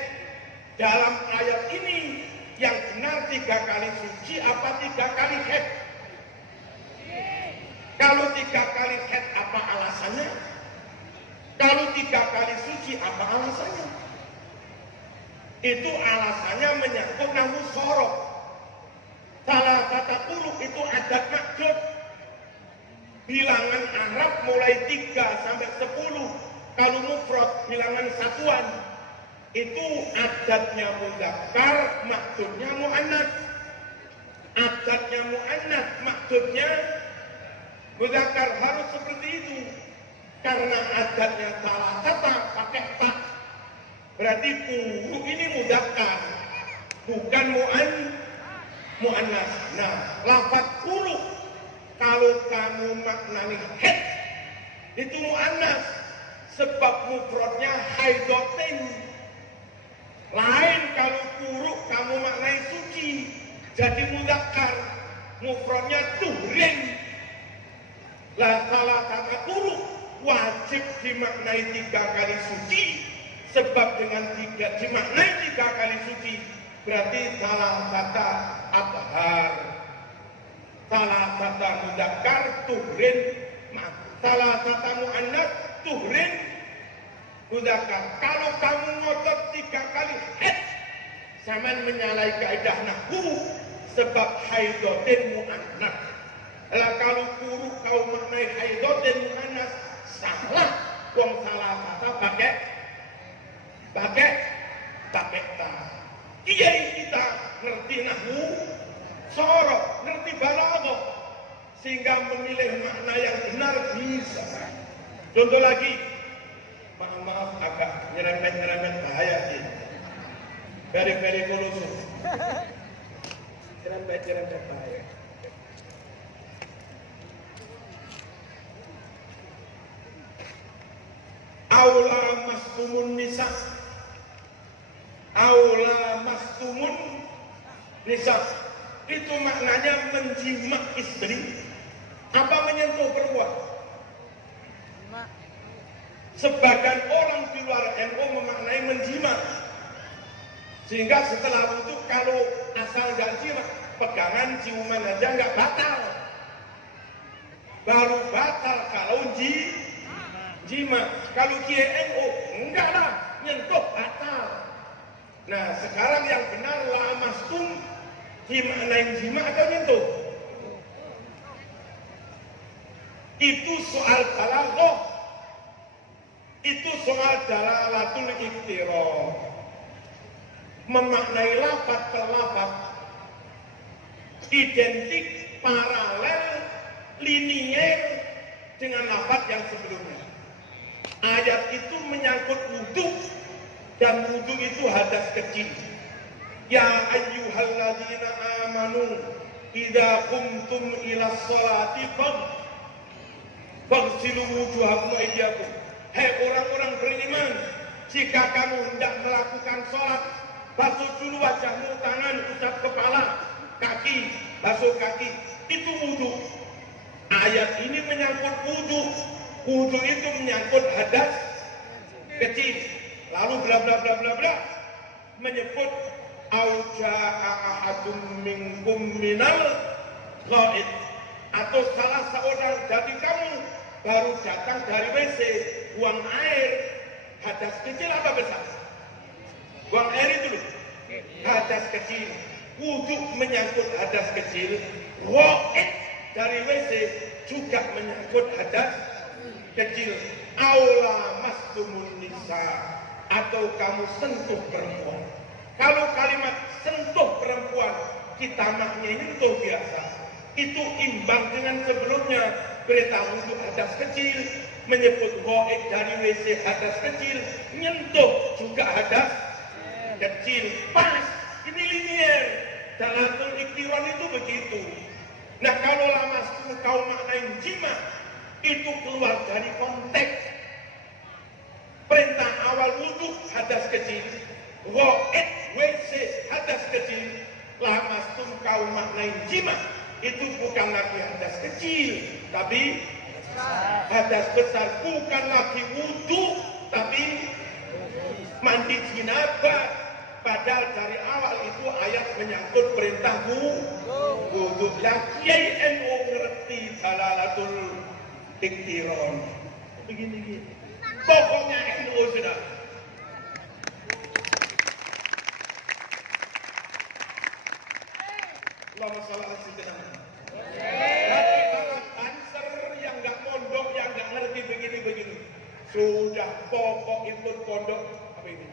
Dalam ayat ini yang benar 3 kali suci apa 3 kali haid? Kalau 3 kali haid apa alasannya? Kalau 3 kali suci apa alasannya? Itu alasannya menyangkut nahwu sorof. Salah kata quru itu adat maksud. Bilangan Arab mulai 3 sampai 10. Kalau mufrad bilangan satuan. Itu adatnya mudzakkar, maksudnya muannats. Adatnya muannats, maksudnya mudzakkar, harus seperti itu. Karena adatnya salah kata pakai tak. Berarti quru ini mudzakkar, bukan muannats. Nah, lafaz quru kalau kamu maknani haid itu muannats, sebab mufradnya haidatin. Lain kalau quru kamu maknai suci, jadi mudzakkar, mufradnya tuhrin. Lah salah kata quru wajib dimaknai 3 kali suci, sebab dengan dimaknai 3 kali suci berarti salah kata athhar, salah kata mudzakkar tuhrin, salah kata muannats tuhrin mudzakkar. Kalau kamu ngotot 3 kali haid, sampean menyalahi kaidah nahwu, sebab haidatin muannats. Lah kalau quru kau maknai haidatin muannats, salah. Wong salah kata pakai ta. Kiai kita ngerti nahwu sorof, ngerti balaghah, sehingga memilih makna yang benar bisa. Contoh lagi, maaf agak nyerempet bahaya sih. Very kolosus. Nyerempet bahaya. Aula mastumun nisa. Aula mastumun nisa. Itu maknanya menjimak istri. Apa menyentuh perempuan? Sebagian orang di luar NU memaknai menjimak. Sehingga setelah itu kalau asal gak jimat, pegangan ciuman aja nggak batal. baru batal kalau jima. Kalau Kiai NU enggak lah, nyentuh batal. Nah sekarang yang benar lamastum dimaknain jima atau nyentuh? Itu soal balaghah, itu soal dalalatul iqtirah, memaknai lafaz per lafaz identik, paralel, linier dengan lafaz yang sebelumnya. Ayat itu menyangkut wudu, dan wudu itu hadas kecil. Ya ayyuhalladzina amanu idza qumtum ila sholati faghsilu wujuhakum wa aydiyakum. Hai orang-orang beriman, jika kamu hendak melakukan sholat, basuh dulu wajahmu, tangan, usap kepala, kaki, basuh kaki. Itu wudu. Ayat ini menyangkut wudu. Wudu itu menyangkut hadas kecil. Lalu bla bla bla bla bla menyebut auja'a ahadum minkum minal ghaid, atau salah seorang dari kamu baru datang dari WC, buang air. Hadas kecil apa besar? Buang air itu loh, hadas kecil. Wudu menyangkut hadas kecil, ghaid dari WC juga menyangkut hadas kecil. Aula mastumun nisa, atau kamu sentuh perempuan. Kalau kalimat sentuh perempuan kita maknanya nyentuh biasa, itu imbang dengan sebelumnya. Perintah wudu hadas kecil, menyebut ghaid dari WC hadas kecil, nyentuh juga hadas kecil. Pas, ini linier. Dalatul iqtirah itu begitu. Nah kalau lamastum kau maknain jima, itu keluar dari konteks. Perintah awal wudu hadas kecil, ghaid WC hadas kecil. Lamastum kau maknain jima, itu bukan lagi hadas kecil, tapi hadas besar. Bukan lagi wudu, tapi mandi jinabah. Padahal dari awal itu ayat menyangkut perintah wudu. Yang Kiai NU ngerti dalalatul iqtirah. Begini. Pokoknya NU sudah. Allahumma shalli ala sayyidina Muhammad. Jadi para dancer yang nggak mondok, yang nggak ngerti begini-begini, sudah pokok ikut pondok apa ini?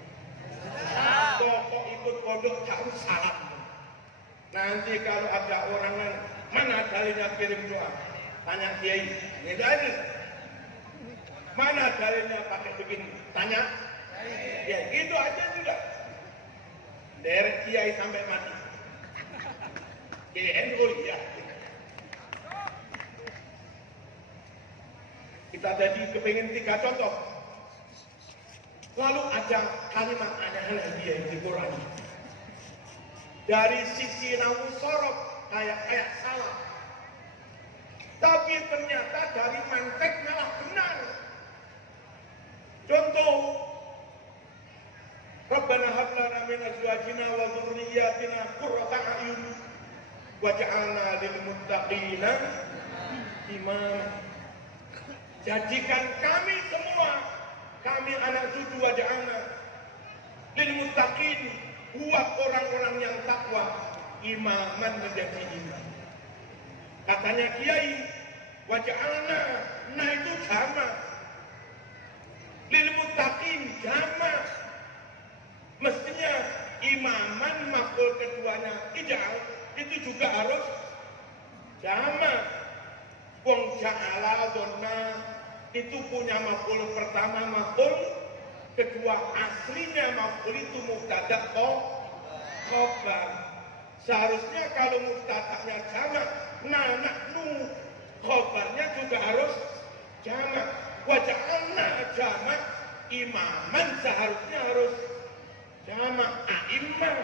Pokok ikut pondok harus salam. Nanti kalau ada orang yang mana dalilnya kirim doa, tanya Kiai, ini dalil. Mana dalilnya pakai begini? Tanya. Ya gitu aja sudah. Dari Kiai sampai mati. NU ya. Kita tadi kepingin 3 contoh. Lalu ada kalimat aneh-aneh dia di Quran. Dari sisi nahu sorok kayak salah. Tapi ternyata dari mantek malah benar. Contoh, Rabbana hab lana min azwajina wa dzurriyyatina qurrata a'yun waj'alna lil muttaqina imama. Jadikan kami semua, kami anak cucu waj'alna lil muttaqin, buat orang-orang yang takwa, imaman menjadi imam. Katanya Kiai, waj'alna, nah itu sama. Lil muttaqin sama. Mestinya imaman maf'ul keduanya ij'al, itu juga harus sama. Wong ja'ala donna itu punya maf'ul pertama, maf'ul kedua. Aslinya maf'ul itu mubtada' khobar. Seharusnya kalau mubtada'nya jamak, nahnu khobarnya juga harus jamak. Waja'alna jamak, imaman seharusnya harus jamak, a'immah.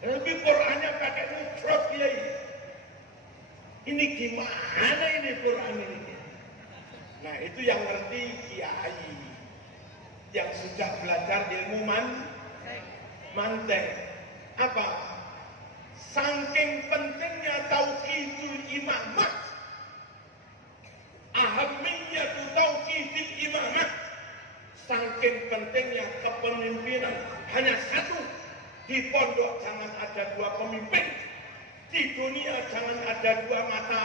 Tapi Qur'annya pakai mufrad Kiai. Ini gimana ini Qur'an ini? Nah itu yang ngerti Kiai, yang sudah belajar ilmu mantek. Apa? Saking pentingnya tauhidul imamah, hanya satu. Di pondok jangan ada dua pemimpin. Di dunia jangan ada dua mata.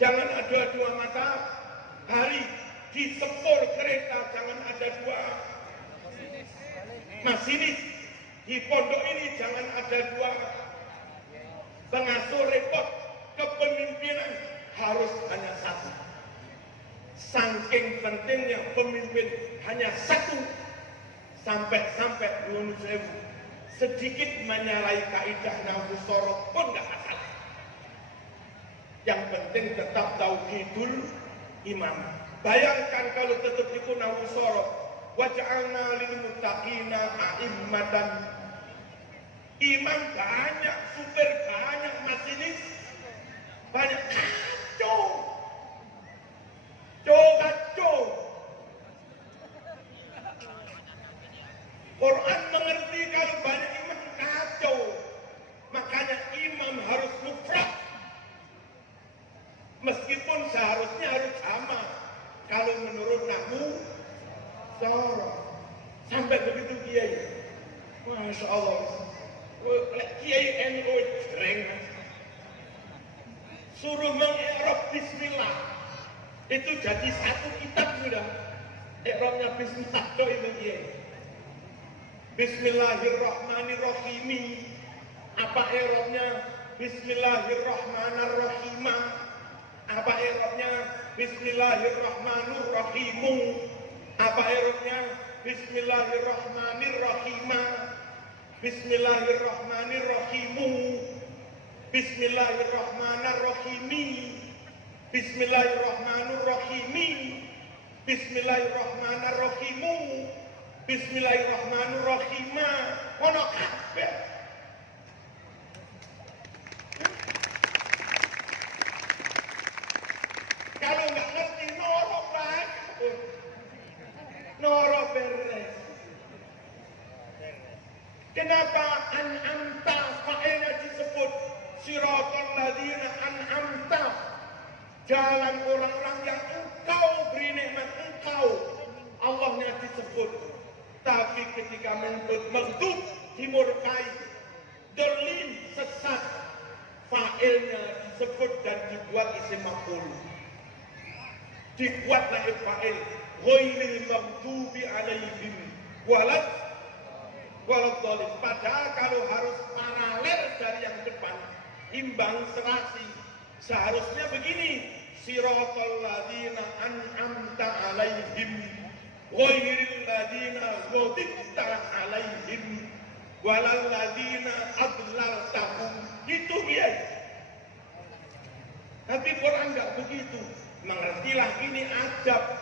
Jangan ada dua mata. Hari di sepur kereta jangan ada dua masinis. Di pondok ini jangan ada dua pengasuh repot. Kepemimpinan harus hanya satu. Saking pentingnya pemimpin hanya satu. Sampai-sampai Yunus Sewu sedikit menyalahi kaidah nahwu sorot pun nggak masalah. Yang penting tetap tauhidul imam. Bayangkan kalau tetap itu nahwu sorot. Waj'alna lil muttaqina a'immatan. Imam banyak, supir banyak, masinis banyak, kacau. Kacau. Quran mengerti kalau banyak imam kacau. Makanya imam harus mufrad. Meskipun seharusnya harus sama. Kalau menurut nahwu sorot. Sampai begitu kiai. Masya Allah. Kiai NU keren. Suruh mengi'rab bismillah. Itu jadi satu kitab sudah. I'rabnya bismillah itu kiai. Bismillahirrahmanirrahim. Apa i'rabnya? Bismillahirrahmanirrahim. Apa i'rabnya? Bismillahirrahmanirrahim. Apa i'rabnya? Bismillahirrahmanirrahim. Bismillahirrahmanirrahim. Bismillahirrahmanirrahim. Bismillahirrahmanirrahim. Bismillahirrahmanirrahim. Bismillahirrahmanirrahim. Ono kabeh. Kalau nggak ngerti noro baik. Noro beres. Kenapa an'amta fa'ilnya disebut siratal ladzina an'amta? Jalan orang-orang yang engkau beri nikmat engkau. Allahnya disebut. Tapi ketika mengghdub dimurkai, dolin sesat, fa'ilnya disebut dan dibuat isim maf'ul. Dibuat lagi fa'il. Ghairil maghdubi alaihim waladhdallin. Padahal kalau harus paralel dari yang depan, imbang serasi, seharusnya begini. Siratal ladzina an'amta alaihim ghairil ladzina ghadibta alaihim walal ladzina adlaltahum. Itu dia. Tapi Quran enggak begitu. Mengertilah ini adab.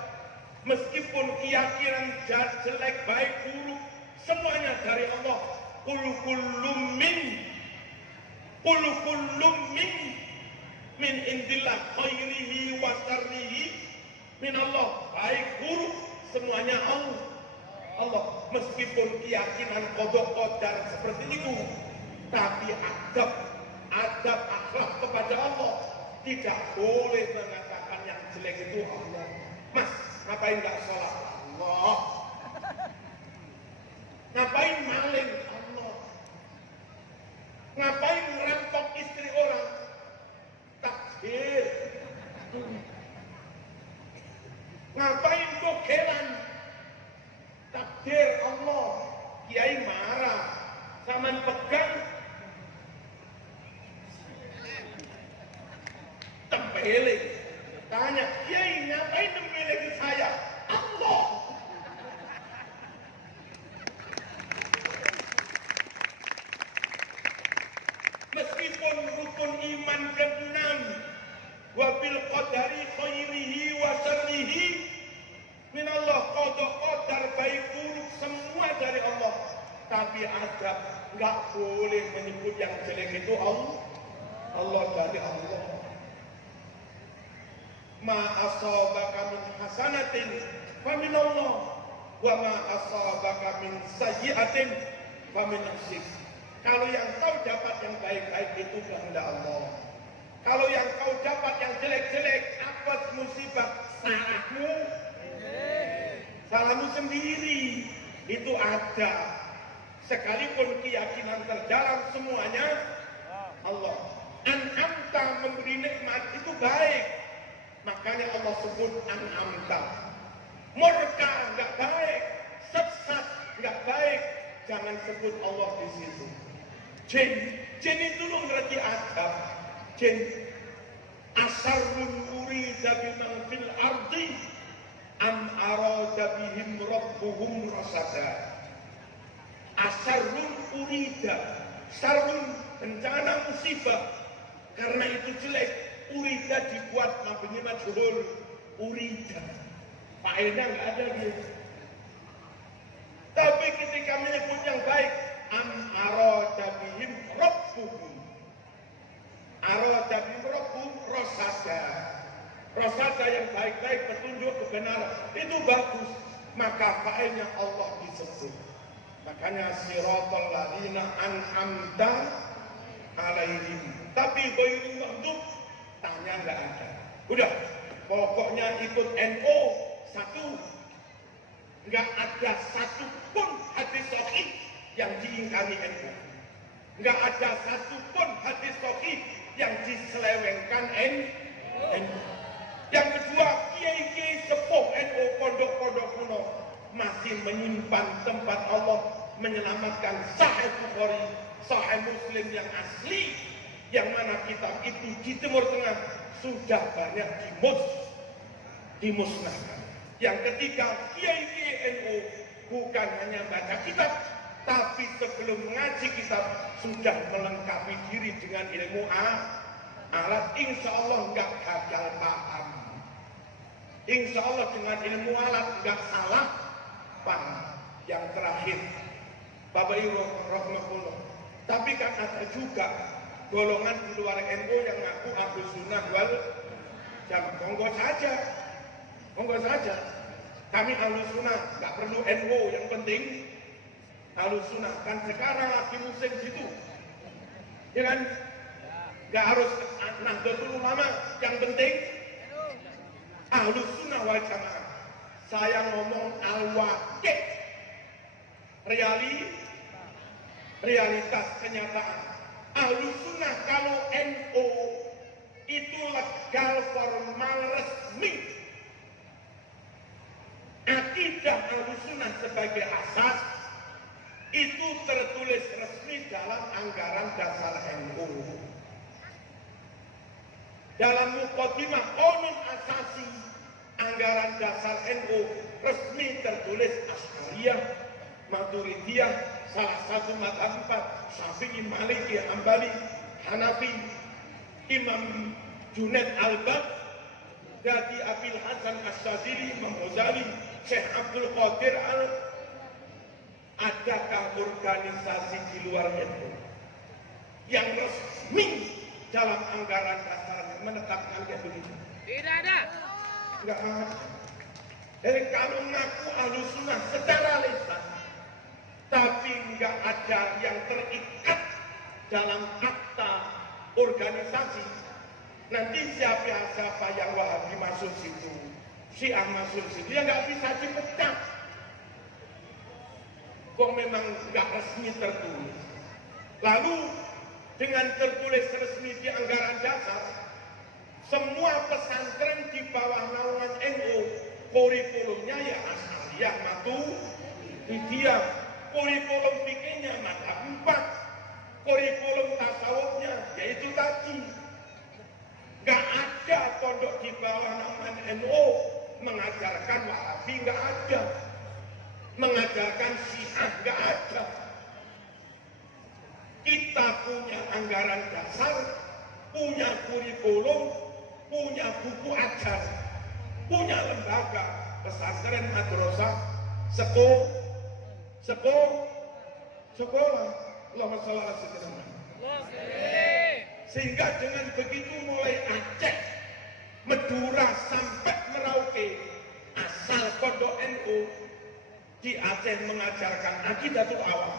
Meskipun keyakinan jelek baik buruk semuanya dari Allah. Qul kullum min indillah khairihi wa syarrihi min Allah. Baik buruk semuanya Allah. Meskipun keyakinan qada qadar seperti itu, tapi adab akhlak kepada Allah. Tidak boleh mengatakan yang jelek itu Allah. Mas, ngapain nggak sholat? Allah. Ngapain maling? Allah. Ngapain merampok istri orang? Takbir. Ngapain gogelan? Takbir Allah. Kiai marah. Saman pegang tempeling. Tanya, Kiai ngapain tempeling saya? Allah. Meskipun rukun iman ke-6, wa bil qadari khairihi wa syarrihi min Allah, qada qadar baik buruk semua dari Allah. Tapi adab, enggak boleh menyebut yang jelek itu Allah dari Allah. Ma asabaka min hasanatin fa min Allah wa ma asabaka min sayyi'atin fa min nafsik. Kalau yang kau dapat yang baik-baik itu kehendak Allah. Kalau yang kau dapat yang jelek-jelek, apa musibah? Salahmu sendiri. itu ada. Sekalipun keyakinan terdalam semuanya Allah. An'amta, memberi nikmat itu baik. Makanya Allah sebut an'amta. Murka nggak baik, sesat nggak baik. Jangan sebut Allah di situ. Jin itu lu ngerti adab. Jin asarun urida biman fil ardi am arada bihim rabbuhum rasada. Asarun urida, sarun bencana musibah, karena itu jelek. Urida dibuat mabni majhul. Urida faedah nggak ada dia. Tapi ketika menyebut yang baik, am arada bihim rabbuhum, arada bihim rabbuhum rasada. Rasada yang baik-baik, petunjuk kebenaran itu bagus, maka faedahnya Allah disebut. Makanya siratal ladzina an'amta alaihim. Tapi ghairil maghdub tanya nggak ada. Udah, pokoknya ikut NO satu. Nggak ada satu pun hadis sahih yang diingkari NO. Nggak ada satu pun hadis sahih yang diselewengkan NO. Yang kedua, kiai-kiai sepuh NO, pondok-pondok kuno masih menyimpan tempat Allah menyelamatkan Sahih Bukhari, Sahih Muslim yang asli, yang mana kitab itu di Timur Tengah sudah banyak dimusnahkan. Yang ketiga, kiai-kiai NU bukan hanya baca kitab, tapi sebelum mengaji kitab sudah melengkapi diri dengan ilmu alat. Insya Allah nggak gagal paham. Insya Allah dengan ilmu alat nggak salah paham. Yang terakhir, Bapak Ibu rahmatullah. Tapi kan ada juga golongan di luar NU yang ngaku Ahlus Sunnah wal Jamaah. Monggo saja. Kami Ahlus Sunnah, nggak perlu NU, yang penting Ahlus Sunnah. Kan sekarang lagi musim gitu, ya kan? Nggak harus Nahdlatul Ulama, yang penting Ahlus Sunnah wal Jamaah. Saya ngomong al-waqi', realitas kenyataan. Ahlus Sunnah kalau NU itu legal formal resmi. Akidah Ahlus Sunnah sebagai asas itu tertulis resmi dalam anggaran dasar NU. Dalam muqaddimah qanun asasi anggaran dasar NU resmi tertulis Asy'ariyah, Maturidiyah, salah satu mazhab 4, Syafi'i, Maliki, Hambali, Hanafi, Imam Junaid Al-Baghdadi, Abil Hasan Asy-Syadzili, Imam Ghazali, Syekh Abdul Qadir Adakah organisasi di luar NU yang resmi dalam anggaran dasarnya menetapkan kayak begitu? Tidak ada. Enggak ada. Jadi kalau ngaku Ahlus Sunnah secara lisan, tapi enggak ada yang terikat dalam akta organisasi, nanti siapa yang Wahabi masuk situ, Syiah masuk situ, ya nggak bisa dipecah. Kok memang nggak resmi tertulis. Lalu dengan tertulis resmi di anggaran dasar, semua pesantren di bawah naungan NU, kurikulumnya ya Asy'ariyah, Maturidiyah, kurikulum fikihnya mazhab 4, kurikulum tasawufnya yaitu tadi. Nggak ada pondok di bawah naungan NU mengajarkan Wahabi, nggak ada. Mengajarkan Syiah, nggak ada. Kita punya anggaran dasar, punya kurikulum, punya buku ajar, punya lembaga, pesantren, madrasah, sekolah. Allahumma shalli ala sayyidina. Sehingga dengan begitu mulai Aceh, Madura sampai Merauke, asal pondok NU di Aceh mengajarkan aqidatul awam,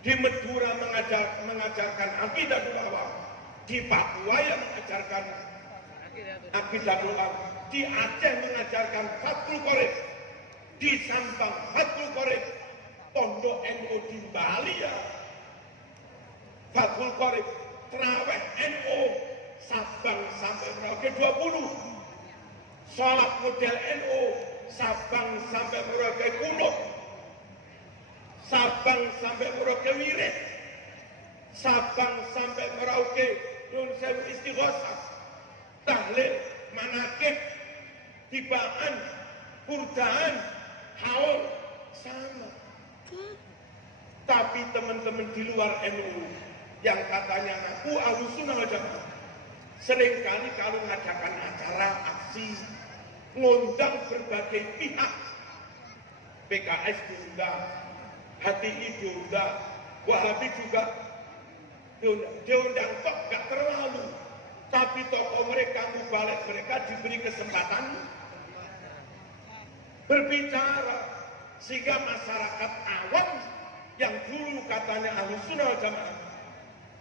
di Madura mengajarkan aqidatul awam, di Papua yang mengajarkan aqidatul awam, di Aceh mengajarkan Fathul Qorib, di Sampang Fathul Qorib, Pondok NU di Bali ya. Fathul Qorib, Terawih NU Sabang sampai Merauke 20. Sholat model NU Sabang sampai Merauke Kunut, Sabang sampai Merauke Wirid, Sabang sampai Merauke Nun Sewu Istighosah, tahlil, manakib, tibaan, burdaan, haul, sama. Tapi teman-teman di luar NU yang katanya ngaku Ahlussunnah wal Jamaah, seringkali kalau mengadakan acara, aksi, ngundang berbagai pihak, PKS diundang, HTI diundang, Wahabi juga diundang kok gak terlalu, tapi tokoh mereka, mubalik mereka diberi kesempatan berbicara, sehingga masyarakat awam yang dulu katanya Ahlussunnah wal Jamaah,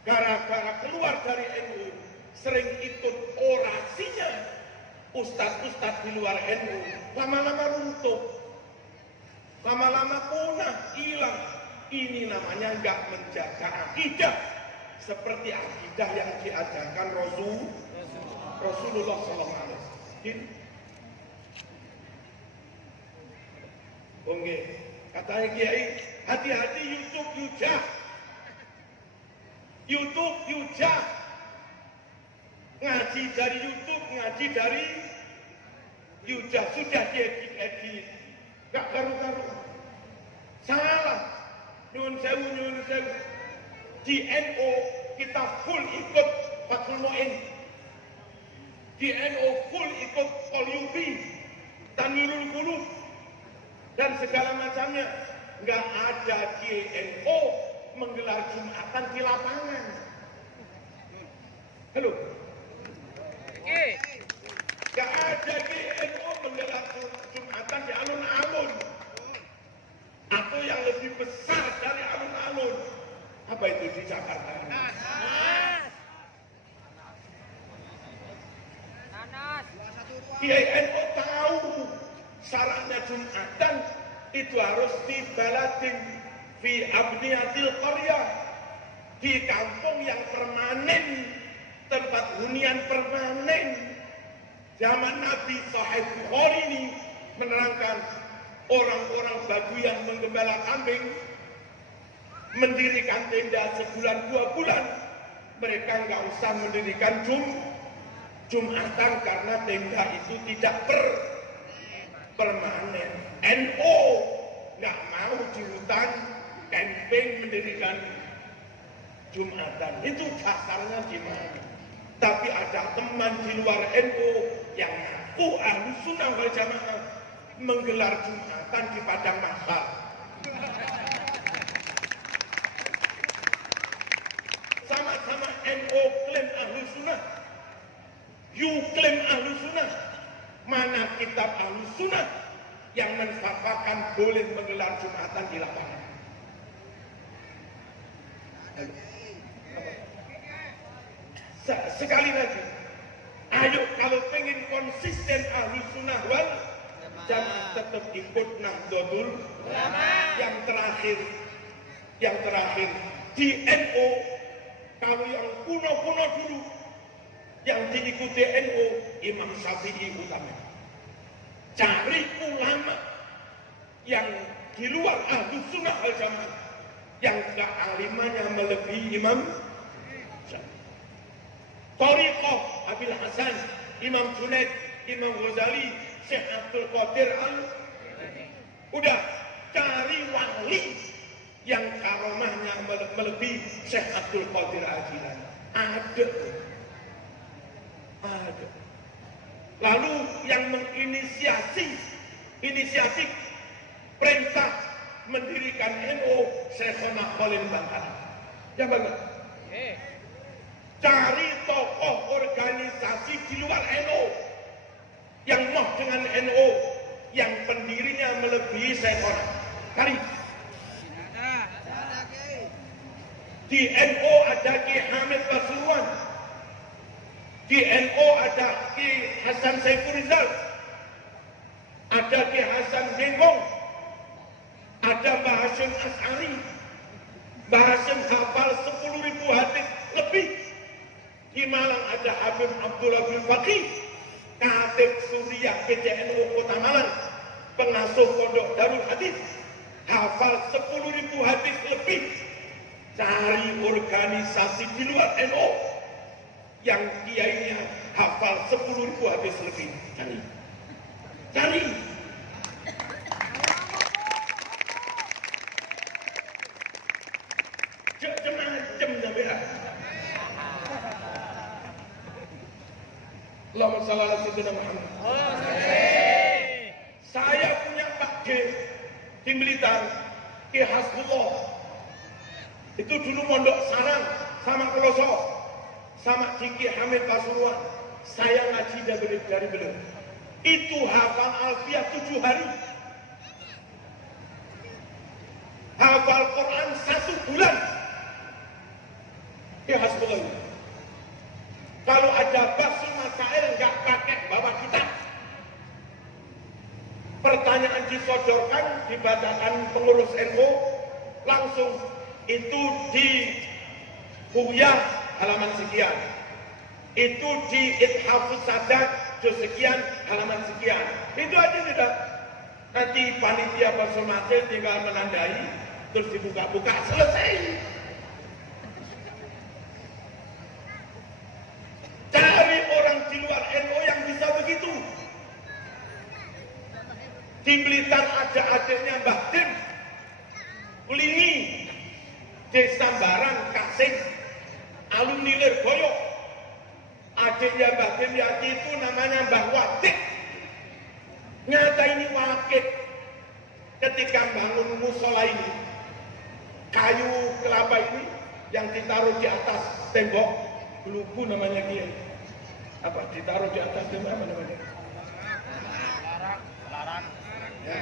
gara-gara keluar dari NU sering ikut orasinya ustadz-ustadz di luar NU, lama-lama runtuh, lama-lama punah, hilang. Ini namanya nggak menjaga akidah seperti akidah yang diajarkan Rasulullah SAW. Oke, katanya Kiai, hati-hati YouTube yujah. Ngaji dari YouTube, ngaji dari yujah, sudah diedit, gak karu-karu. Salah, nyun sewu. Di NU kita full ikut Fathul Mu'in, di NU full ikut Qalyubi, Tanwirul Qulub, dan segala macamnya. Nggak ada di NU menggelar Jumatan di lapangan. Halo? Nggak ada di NU menggelar Jumatan di alun-alun. Atau yang lebih besar dari alun-alun. Apa itu di Jakarta? Kiai NU tahu syaratnya Jumatan itu harus di baladin fi abniyatil qaryah, di kampung yang permanen, tempat hunian permanen. Zaman Nabi Sahih Bukhari ini menerangkan orang-orang Badui yang menggembala kambing mendirikan tenda sebulan 2 bulan, mereka nggak usah mendirikan Jumatan karena tenda itu tidak permanen. NU nggak mau di hutan camping mendirikan Jumatan, itu dasarnya di mana? Tapi ada teman di luar NU yang ngaku Ahlussunnah wal Jamaah menggelar Jumatan di padang mahal. Sama-sama NU klaim Ahlussunnah, you klaim Ahlussunnah. Mana kitab Ahlussunnah yang menfatwakan boleh menggelar Jumatan di lapangan? Sekali lagi, ayo kalau pengen konsisten Ahlussunnah wal Jamaah tetap ikut Nahdlatul Ulama. Yang terakhir di NU, kalau yang kuno-kuno dulu yang diikuti NU, Imam Syafi'i utama. Cari ulama yang di luar Ahlussunnah wal Jamaah yang kealimannya melebihi Imam Syafi'i. Thariqah Abil Hasan, Imam Junaid, Imam Ghazali, Syekh Abdul Qadir udah cari wali yang karomahnya melebihi Syekh Abdul Qadir Al-Jilani. Ada. Lalu yang menginisiasi perintah mendirikan NU Syekhona Khalil Bangkalan. Ya bangga. Cari tokoh organisasi di luar NU yang mau dengan NU yang pendirinya melebihi Syekhona. Cari. Di NU ada Ki Hamid Pasuruan, di NU ada Ki Hasan Saiful Rizal, ada Ki Hasan Jenggong, ada ada Mbah Hasyim As'ari. Mbah Hasyim hafal 10.000 hadis lebih. Di Malang ada Habib Abdullah bin Faqih, Katib Suriah PCNU Kota Malang, pengasuh pondok Darul Hadis, hafal 10.000 hadis lebih. Cari organisasi di luar NU yang kiainya hafal 10.000 hadis lebih. Cari. Allahumma shalli ala sayyidina Muhammad. Saya punya Pak D di Blitar, Ki Hasbullah. Itu dulu mondok sarang sama Kloso, sama Ciki Hamid Pasuruan. Saya ngaji dari beliau. Itu hafal Alfiyah 7 hari. Hafal Quran 1 bulan. Ki Hasbullah. Kalau ada basul masail nggak pakai bawa kitab. Pertanyaan disodorkan, dibacakan pengurus NU, langsung itu di Huyah halaman sekian. Itu di Ithafus Sadat juz sekian halaman sekian. Itu aja sudah. Nanti panitia basul masail tinggal menandai, terus dibuka-buka, selesai. Cari orang di luar NU yang bisa begitu. Di Blitar ada adiknya Mbah Dim, Ulini, Desa Barang, Kasing, alumni Lirboyo. Adiknya Mbah Dim Yati itu namanya Mbah Watik. Nyata ini wakil ketika bangun musola ini, kayu kelapa ini yang ditaruh di atas tembok. Lugu namanya dia. Apa ditaruh di atas tembok apa namanya? Larang. Ya,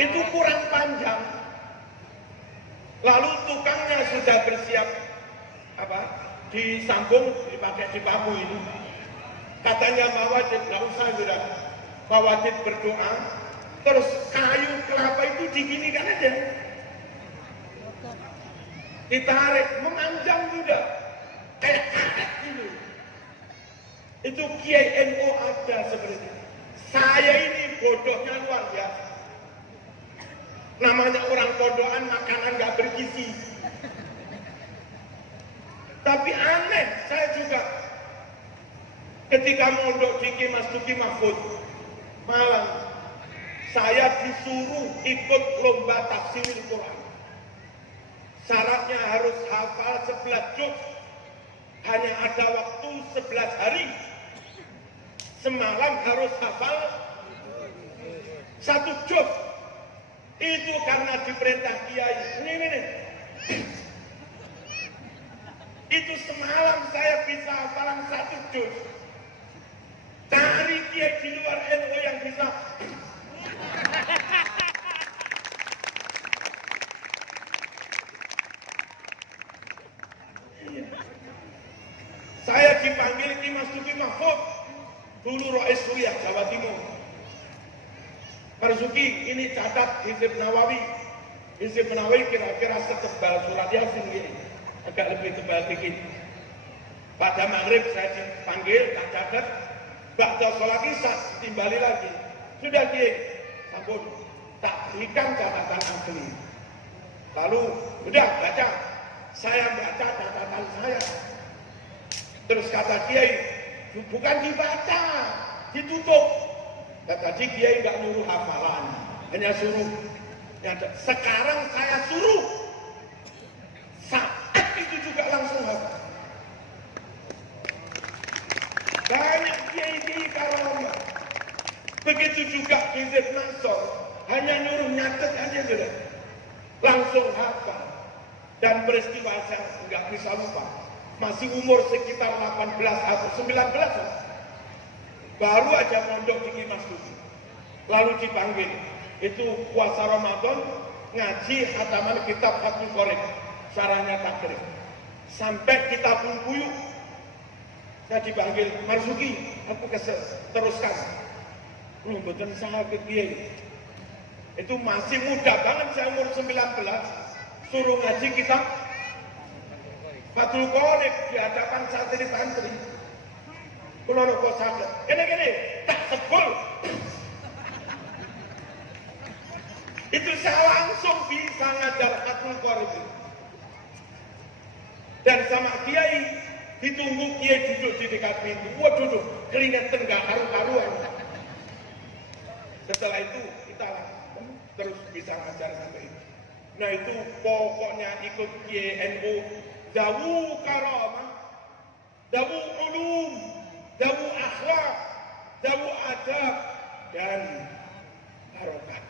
itu kurang panjang. Lalu tukangnya sudah bersiap apa? Disambung, dipakai di paku ini. Katanya Pak Wajid, nggak usah sudah. Pak Wajid berdoa, terus kayu kelapa itu diginikan aja. Ditarik, memanjang sudah. Kayak karet ini. Itu Kiai NU ada seperti itu. Saya ini bodohnya luar biasa. Namanya orang pondokan makanan nggak bergizi. Tapi aneh, saya juga ketika mondok di Ki Mas Duki Mahfud Malang, saya disuruh ikut lomba tafsirul Quran. Syaratnya harus hafal 11 juz. Hanya ada waktu 11 hari. Semalam harus hafal 1 juz. Itu karena diperintah Kiai. Ini. Itu semalam saya bisa hafalan 1 juz. Cari Kiai di luar NU yang bisa. Saya dipanggil Ki Mas Duki Mahfud, dulu Rais Suriah Jawa Timur. Marzuki, ini catat Hizib Nawawi. Hizib Nawawi kira-kira setebal surat Yasin ini, agak lebih tebal dikit. Pada maghrib saya dipanggil, tak catat. Ba'da sholat isya timbali lagi. Sudah Kiai, sampun, tak berikan catatan asli. Lalu, udah baca. Saya baca catatan saya. Terus kata Kiai, bukan dibaca, ditutup. Kata Kiai nggak nyuruh hafalan, hanya suruh. Sekarang saya suruh, saat itu juga langsung hafal. Banyak Kiai karomah. Begitu juga Hizib Mansur, hanya nyuruh nyatet aja sudah, langsung hafal. Dan peristiwa saya nggak bisa lupa. Masih umur sekitar 18 atau 19, baru aja mondok di Ki Mas Duki. Lalu dipanggil, itu puasa Ramadan, ngaji khataman kitab Fathul Qorib, caranya takrib. Sampai kita pun buyuk, saya dipanggil, Marzuki, aku teruskan. Belum betul sakit Kiai. Itu masih muda banget, saya umur 19. Suruh ngaji kitab Fathul Qorib di hadapan santri-santri. Kalau kok sadar, gini, tak sebel. Itu saya langsung bisa ngajar Fathul Qorib. Dan sama kiai, ditunggu kiai duduk di dekat pintu. Wah duduk, keringat tenggak haru-haruan. Setelah itu kita terus bisa ngajar sampai itu. Nah itu pokoknya ikut YNU, dawu karamah, dawu ulum, dawu akhlak, dawu adab, dan barokah.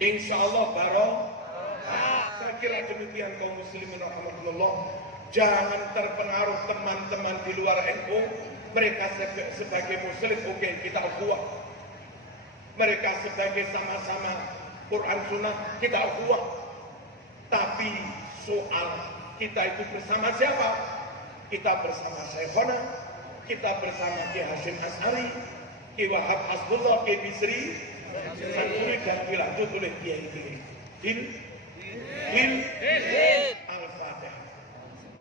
Insya Allah barokah. Saya kira demikian kaum muslimin rahmatullah. Jangan terpengaruh teman-teman di luar NU. Mereka sebagai muslim, oke, kita ukhuwah. Mereka sebagai sama-sama Quran Sunnah, kita ukhuwah. Tapi soal kita itu bersama siapa? Kita bersama Syekhona, kita bersama Ki Hasyim Asy'ari, Ki Wahab Hasbullah, Ki Bisri Santuri, dan dilanjut oleh Kiai Hil.